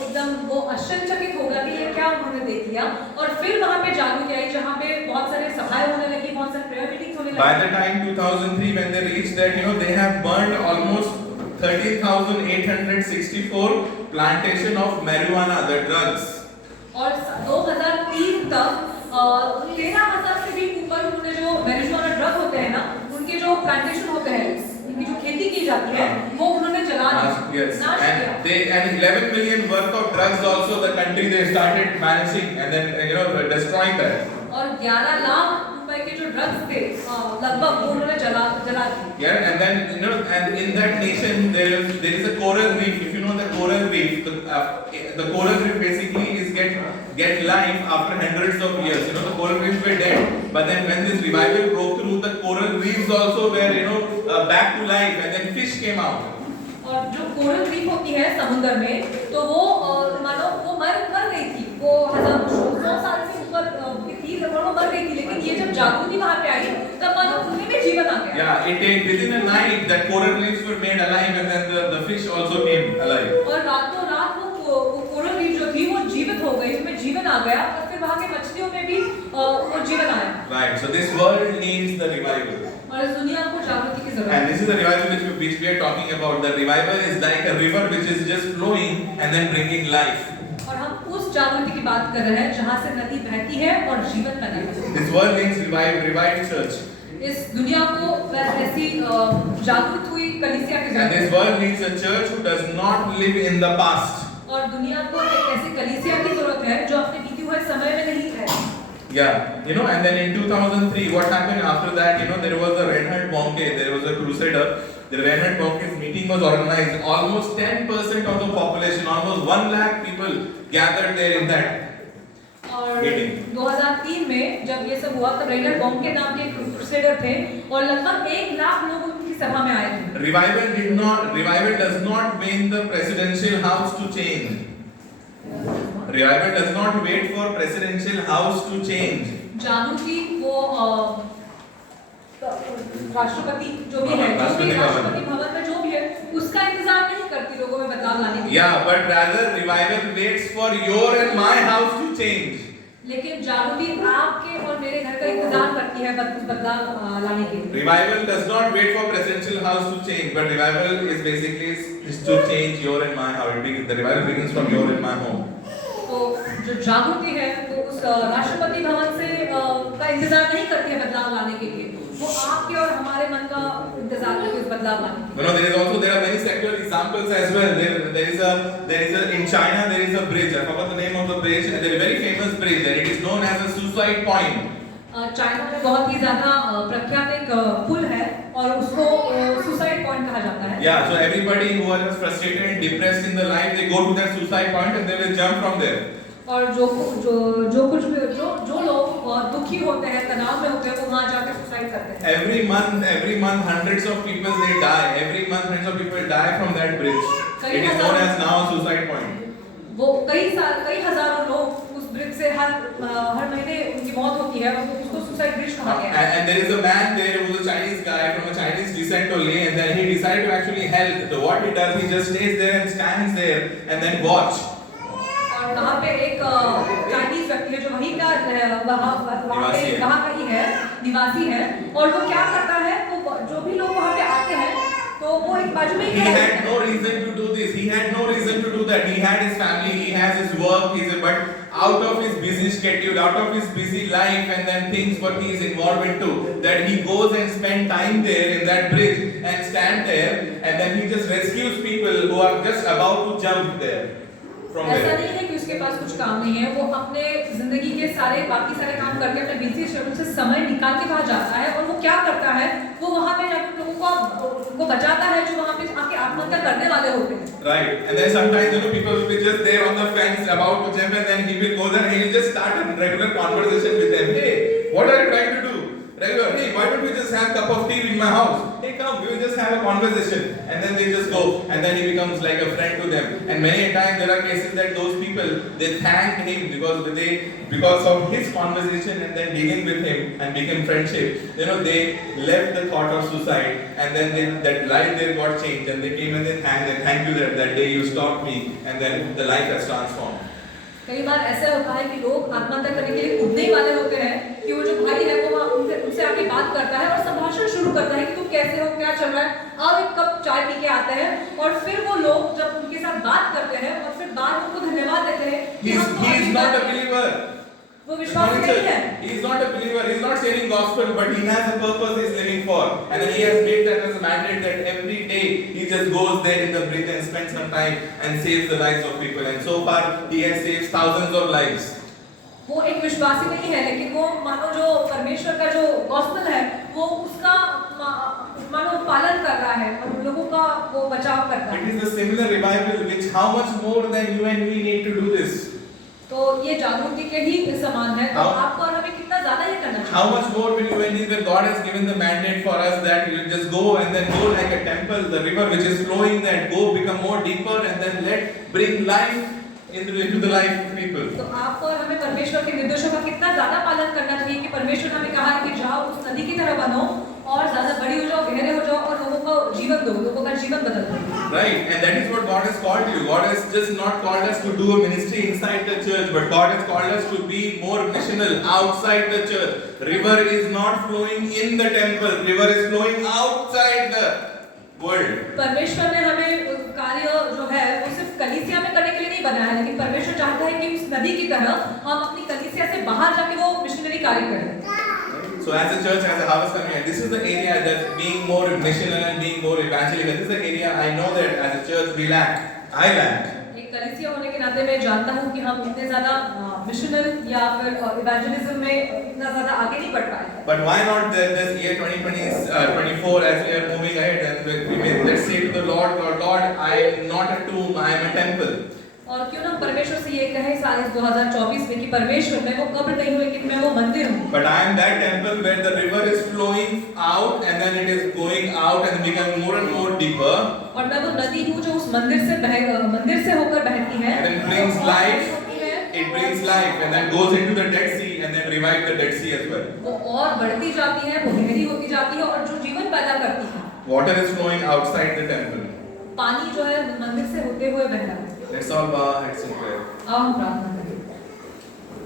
एकदम वो आश्चर्यचकित हो गया कि ये क्या उन्होंने देख लिया और फिर वहाँ पे जागरूकता आई जहाँ पे बहुत सारे सभाएं होने लगी बहुत सारे prayer meetings होने लगी. By the time 2003 when they reached that, they have burned almost 13,864 plantation of marijuana, the drugs. और 2003 तक 13,000 से भी ऊपर उन्होंने जो मैरिजुआना ड्रग होते हैं ना उनके जो प्लांटेशन होते हैं उनकी जो खेती की जाती है वो उन्होंने जला दी. नाश किया. And 11 million worth of drugs also the country they started banishing and then destroying that. और 11 लाख रुपए के जो ड्रग्स थे लगभग वो उन्होंने जला दिए. Yeah, and then and in that nation there is a coral reef. If you know the coral reef, the coral reef basically is get life after hundreds of years. The coral reefs were dead, but then when this revival broke through, the coral reefs also were back to life, and then fish came out. और जो coral reef होती है समुद्र में तो वो मानो वो मर गई थी वो 100 साल से ऊपर की थी वो मर गई थी लेकिन ये जब जागृति वहाँ पे आई तब मानो उनमें भी जीवन आ गया. Yeah, it take within a night that coral reefs were made alive and then the fish also came alive. और रातों रात वो कोरल रीफ जो थी वो जीवित हो गई उसमें जीवन आ गया और फिर वहाँ के मछलियों में भी वो जीवन आया. Right. So this world needs the revival. और इस दुनिया को जागृति की जरूरत है. And this is the revival which we are talking about. The revival is like a river which is just flowing and then bringing life. और हम उस जागृति की बात कर रहे हैं जहाँ से नदी बहती है और जीवन पैदा करती है. This world needs revived church. इस दुनिया को ऐसी जागृत हुई कलीसिया की And this जरूरत है. world needs a church who does not live in the past. और दुनिया को एक ऐसी कलीसिया की जरूरत है जो अपने बीते हुए समय में नहीं है. Yeah, and then in 2003, what happened after that? There was a Reinhard Bonnke, there was a crusader the Reinhard Bonnke's meeting was organized. Almost 10% of the population, almost 1 lakh people gathered there in that. और Meeting. 2003 में जब ये सब हुआ तब Reynold बॉन्के नाम के crusader थे और लगभग 1 लाख लोग उनकी सभा में आए थे। Revival does not win the presidential house to change. Revival does not wait for presidential house to change. जागृति वो राष्ट्रपति जो भी है, राष्ट्रपति भवन में जो भी है, उसका इंतजार नहीं करती लोगों में बदलाव लाने के लिए। Yeah, but rather revival waits for your and my house to change. लेकिन जागृति आपके और मेरे घर का इंतजार करती है बदलाव लाने के लिए। Revival does not wait for presidential house to change, but revival is basically is to change your and my house. The revival begins from your and my home. तो जो जागृति है वो उस राष्ट्रपति भवन से का इंतजार नहीं करती है बदलाव लाने के लिए, वो आपके और हमारे मन का इंतजार करती है उस बदलाव लाने के लिए। There are many secular examples as well. There is a in China there is a bridge. I forgot the name of the bridge. There is a very famous bridge and it is known as a suicide point. China में बहुत ही ज्यादा प्रख्यात एक पुल है और उसको suicide point कहा जाता है। Yeah, so everybody who are frustrated and depressed in their life, they go to that suicide point and they will jump from there. और जो लोग दुखी होते हैं, तनाव में होते हैं, वो वहाँ जाकर सुसाइड करते हैं। Every month hundreds of people they die. Every month hundreds of people die from that bridge. It is known as now a suicide point. वो कई हजारों लोग उस ब्रिज से हर महीने उनकी मौत होती है और उसको सुसाइड ब्रिज कहा गया है। And there is a man there who is a Chinese guy from a Chinese descent only, and then he decided to actually help. So what he does, he just stays there and stands there and then watch. और वहाँ पे एक Chinese व्यक्ति है जो वहीं का वहाँ का ही है, निवासी है, और वो क्या करता है, वो जो भी लोग वहाँ पे आते हैं तो वो एक बाजू में He had no reason to do this. He had no reason to do that. He had his family, he has his work, but out of his busy schedule, out of his busy life, and then things what he is involved into, that he goes and spend time there in that bridge and stand there, and then he just rescues people who are just about to jump there. ऐसा नहीं है कि उसके पास कुछ काम नहीं है, वो अपने जिंदगी के बाकी सारे काम करके अपने बिजी शेड्यूल से समय निकाल के वहाँ जाता है और वो क्या करता है, वो वहाँ पे जाकर लोगों को बचाता है जो वहाँ पे आके आत्महत्या करने वाले होते हैं। Right, and then sometimes people will be just there on the fence about to jump, and then he will go there and he will just start a regular conversation with them. Hey, what are you trying to do? Regular, hey, why don't we just have a cup of tea in my house? Hey, come, we will just have a conversation. And then they just go, and then he becomes like a friend to them. And many a time there are cases that those people, they thank him because of his conversation and then dealing with him and became friendship. They left the thought of suicide, and then that life there got changed, and they came and they thank you that day you stopped me, and then the life has transformed. कई बार ऐसा होता है कि लोग आत्महत्या करने के लिए कूदने ही वाले होते हैं कि वो जो भाई है वो उनसे आके बात करता है और संभाषण शुरू करता है कि तुम कैसे हो, क्या चल रहा है, आओ एक कप चाय पी के आते हैं, और फिर वो लोग जब उनके साथ बात करते हैं और फिर बाद में उनको धन्यवाद देते हैं कि He is not a believer. वो विश्वासी नहीं है। He is not a believer. He is not sharing gospel, but he has a purpose he is living for, and then he has made that as a mandate that every day he just goes there in the bridge and spends some time and saves the lives of people. And so far he has saved thousands of lives. वो एक विश्वासी नहीं है, लेकिन वो मानो जो परमेश्वर का जो गॉस्पेल है वो उसका मानो पालन कर रहा है और लोगों का वो बचाव करता है। It is a similar revival, which how much more than you and we need to do this. तो ये जागृति के ही समान है, तो आपको और हमें कितना ज्यादा ये करना चाहिए। How much more will you and me, that God has given the mandate for us that you just go and then go like a temple, the river which is flowing, that go become more deeper and then bring life into the life of people. तो आपको और हमें परमेश्वर के निर्देशों का कितना ज्यादा पालन करना चाहिए कि परमेश्वर हमें कहा है कि जाओ उस नदी की तरह बनो और ज्यादा बड़ी हो जाओ, गहरे हो जाओ और लोगों को जीवन दो, लोगों का जीवन बदल दो। Right, and that is what God has called you. God has just not called us to do a ministry inside the church, but God has called us to be more missional outside the church. River is not flowing in the temple, river is flowing outside the world. परमेश्वर ने हमें कार्य जो है वो सिर्फ कलीसिया में करने के लिए नहीं बनाया है, लेकिन परमेश्वर चाहता है कि उस नदी की तरह हम अपनी कलीसिया से बाहर जाके वो मिशनरी कार्य करें। So as a church, as a harvest community, this is the area that's being more missional and being more evangelical. This is the area I know that as a church we lack. I lack. एक एक कलीसिया होने के नाते मैं जानता हूँ कि हम इतने ज़्यादा मिशनल या फिर इवेंजलिज्म में इतना ज़्यादा आगे नहीं बढ़ पाए हैं। But why not this year 2024 as we are moving ahead and we may let's say to the Lord, Lord, I am not a tomb, I am a temple. और क्यों ना परमेश्वर से ये कहे साल 2024 में कि परमेश्वर मैं वो कब्र नहीं हूँ लेकिन मैं वो मंदिर हूँ। But I am that temple where the river is flowing out and then it is going out and becoming more and more deeper. और मैं वो नदी हूँ जो उस मंदिर से होकर बहती है। And then brings life. It brings life and then goes into the Dead Sea and then revives the Dead Sea as well. वो और बढ़ती जाती है, वो गहरी होती जाती है और जो जीवन पैदा करती है। Water is flowing outside the temple. पानी जो है मंदिर से होते हुए बह रहा है। Let's all bow our heads in prayer. आओ हम प्रार्थना करें।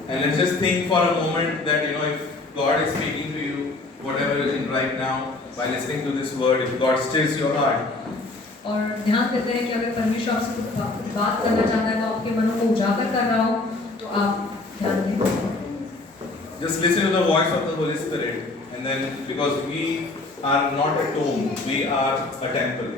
And let's just think for a moment that if God is speaking to you, whatever is in right now, by listening to this word, if God stills your heart, और ध्यान देते हैं कि अगर परमेश्वर आपसे कुछ बात करना चाहता है तो आपके मनों को उजागर कर रहा हो तो आप ध्यान दें। just listen to the voice of the Holy Spirit. And then because we are not a tomb, we are a temple.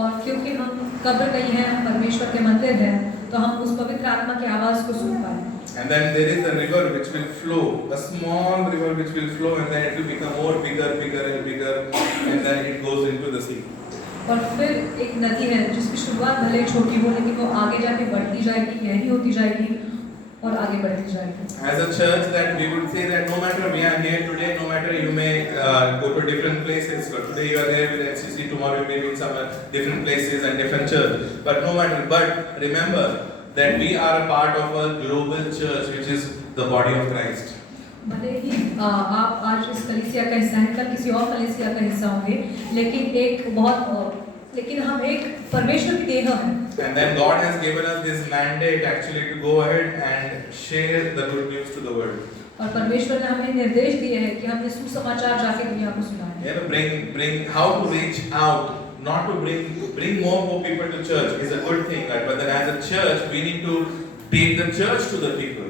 और क्योंकि हम कब्र नहीं है, हम परमेश्वर के मंदिर हैं, तो हम उस पवित्र आत्मा की आवाज को सुन पाए। And then there is a river which will flow, a small river which will flow, and then it will become more bigger and bigger, and then it goes into the sea. और फिर एक नदी है जिसकी शुरुआत भले छोटी हो लेकिन वो आगे जाके बढ़ती जाएगी, गहरी होती जाएगी और आगे बढ़ती जाएगी। As a church, that we would say that no matter we are here today, no matter you may go to different places, but today you are here with FCC, tomorrow you may be in some different places and different church. But no matter, but remember that we are a part of a global church, which is the body of Christ. भले ही आप आज इस कलीसिया का हिस्सा हैं, कल किसी और कलीसिया का हिस्सा होंगे, लेकिन हम एक परमेश्वर की देह हैं। And then God has given us this mandate actually to go ahead and share the good news to the world. और परमेश्वर ने हमें निर्देश दिए हैं कि हम ये सुसमाचार जाके दुनिया को सुनाएं। Bring how to reach out, not to bring more people to church is a good thing, right? But then as a church, we need to take the church to the people.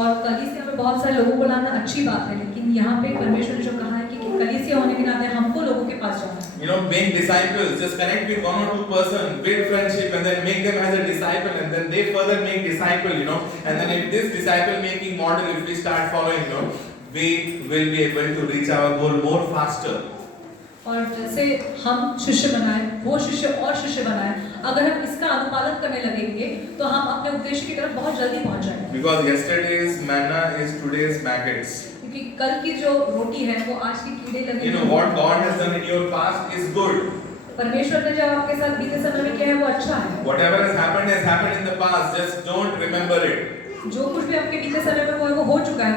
और कलीसिया में बहुत सारे लोगों को लाना अच्छी बात है, लेकिन यहाँ पे परमेश्वर ने जो कहा है कि कलीसिया होने के नाते हमको लोगों के पास जाना है। Being disciples, just connect with one or two person, build friendship, and then make them as a disciple, and then they further make disciple. And then if this disciple making model, if we start following, we will be able to reach our goal more faster. और जैसे हम शिष्य बनाए, वो शिष्य और शिष्य बनाए, अगर हम इसका अनुपालन करने लगेंगे तो हम अपने उद्देश्य की तरफ बहुत जल्दी पहुंच जाएंगे। Because yesterday's manna is today's maggots. क्योंकि कल की जो रोटी है वो आज की कीड़े लगे। What God has done in your past is good. परमेश्वर ने जो आपके साथ बीते समय में किया है वो अच्छा है। Whatever has happened in the past. Just don't remember it. जो कुछ भी आपके बीते समय में हुआ है वो हो चुका है।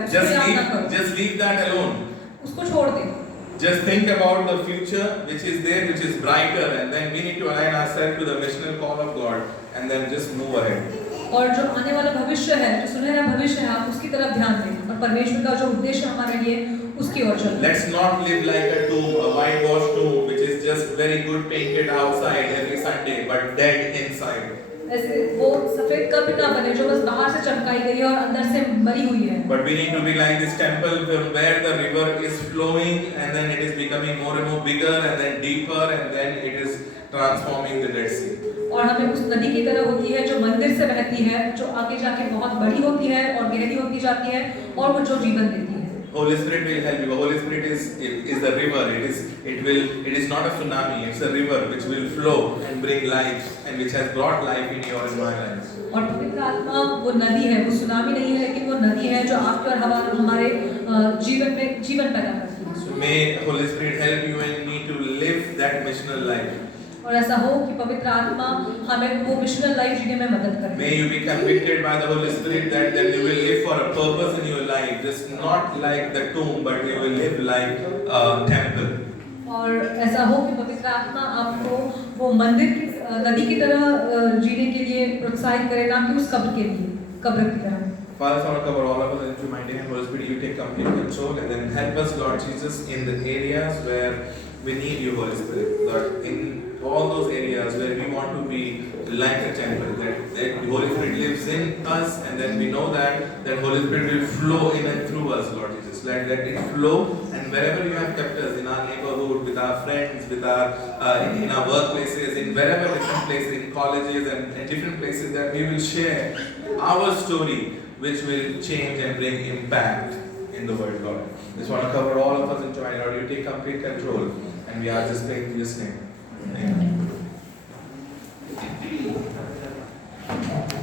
Just leave that alone. उसको छोड़ दे। Just think about the future which is there, which is brighter, and then we need to align ourselves to the missional call of God, and then just move ahead. और जो आने वाला भविष्य है, जो सुनहरा भविष्य है, आप उसकी तरफ ध्यान दें और परमेश्वर का जो उद्देश्य हमारे लिए उसकी ओर चलें। Let's not live like a tomb, a whitewashed tomb, which is just very good painted outside every Sunday, but dead inside. ऐसे वो सफेद कब्र ना बने जो बस बाहर से चमकाई गई है और अंदर से मरी हुई है। But we need to be like this temple from where the river is flowing, and then it is becoming more and more bigger, and then deeper, and then it is transforming the Dead Sea. और हमें उस नदी की तरह होती है जो मंदिर से बहती है, जो आगे जाके बहुत बड़ी होती है और गहरी होती जाती है और वो जो जीवन देती है। Holy Spirit will help you. The Holy Spirit is the river. It is not a tsunami. It's a river which will flow and bring life, and which has brought life in your and my lives. और पवित्र आत्मा वो नदी है, वो tsunami नहीं है लेकिन वो नदी है जो आपके और हमारे जीवन में जीवन पैदा करती है। So may Holy Spirit help you and me to live that missional life. और ऐसा हो कि पवित्र आत्मा हमें वो मिशनल लाइफ जीने में मदद करे। May you be convicted by the Holy Spirit that you will live for a purpose in your life, just not like the tomb, but you will live like a temple. और ऐसा हो कि पवित्र आत्मा आपको वो मंदिर की नदी की तरह जीने के लिए प्रोत्साहित करे, ना कि उस कब्र के लिए, कब्र की तरह। Father, I want to cover all of us into my name. Holy Spirit, you take complete control, and then help us, Lord Jesus, in the areas where we need you, Holy Spirit. Lord, in all those areas where we want to be like a temple, that the Holy Spirit lives in us, and then we know that Holy Spirit will flow in and through us, Lord Jesus. Let it flow, and wherever you have kept us, in our neighborhood, with our friends, with our in our workplaces, in wherever different places, in colleges and different places, that we will share our story, which will change and bring impact in the world, God. Just want to cover all of us into my Lord. You take complete control, and we are just praying in Jesus' name. Amen.